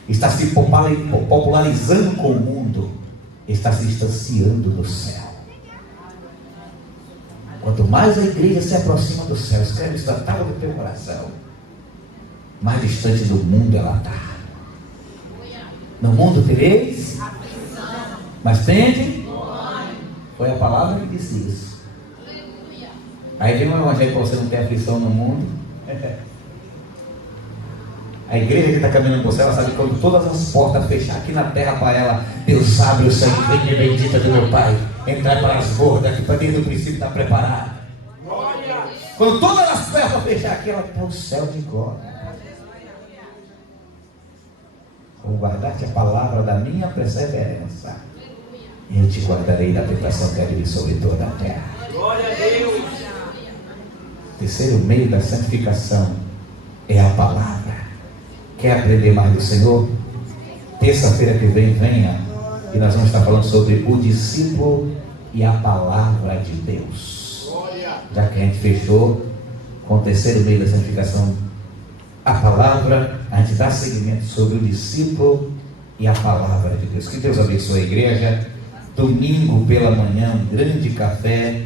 está se popularizando com o mundo, está se distanciando do céu. Quanto mais a igreja se aproxima do céu, escreve isso na tábua do teu coração. mais distante do mundo ela está. No mundo tereis aflição, mas tende. Foi a palavra que disse isso. Aí vem um evangelho para você não ter aflição no mundo. A igreja que está caminhando por céu, ela sabe que quando todas as portas fechar aqui na terra para ela, Deus abre o sangue, vem bendita do meu Pai, entrar para as bordas, que para desde o princípio está preparado. Quando todas as portas fechar aqui, ela está o céu de glória. Vou guardar-te a palavra da minha perseverança, e eu te guardarei da tentação que há de vir sobre toda a terra. Glória a Deus. Terceiro meio da santificação é a palavra. Quer aprender mais do Senhor? Terça-feira que vem, venha, e nós vamos estar falando sobre o discípulo e a palavra de Deus. Já que a gente fechou com o terceiro meio da santificação, a palavra, a gente dá seguimento sobre o discípulo e a palavra de Deus. Que Deus abençoe a igreja. Domingo pela manhã, um grande café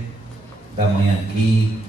da manhã aqui.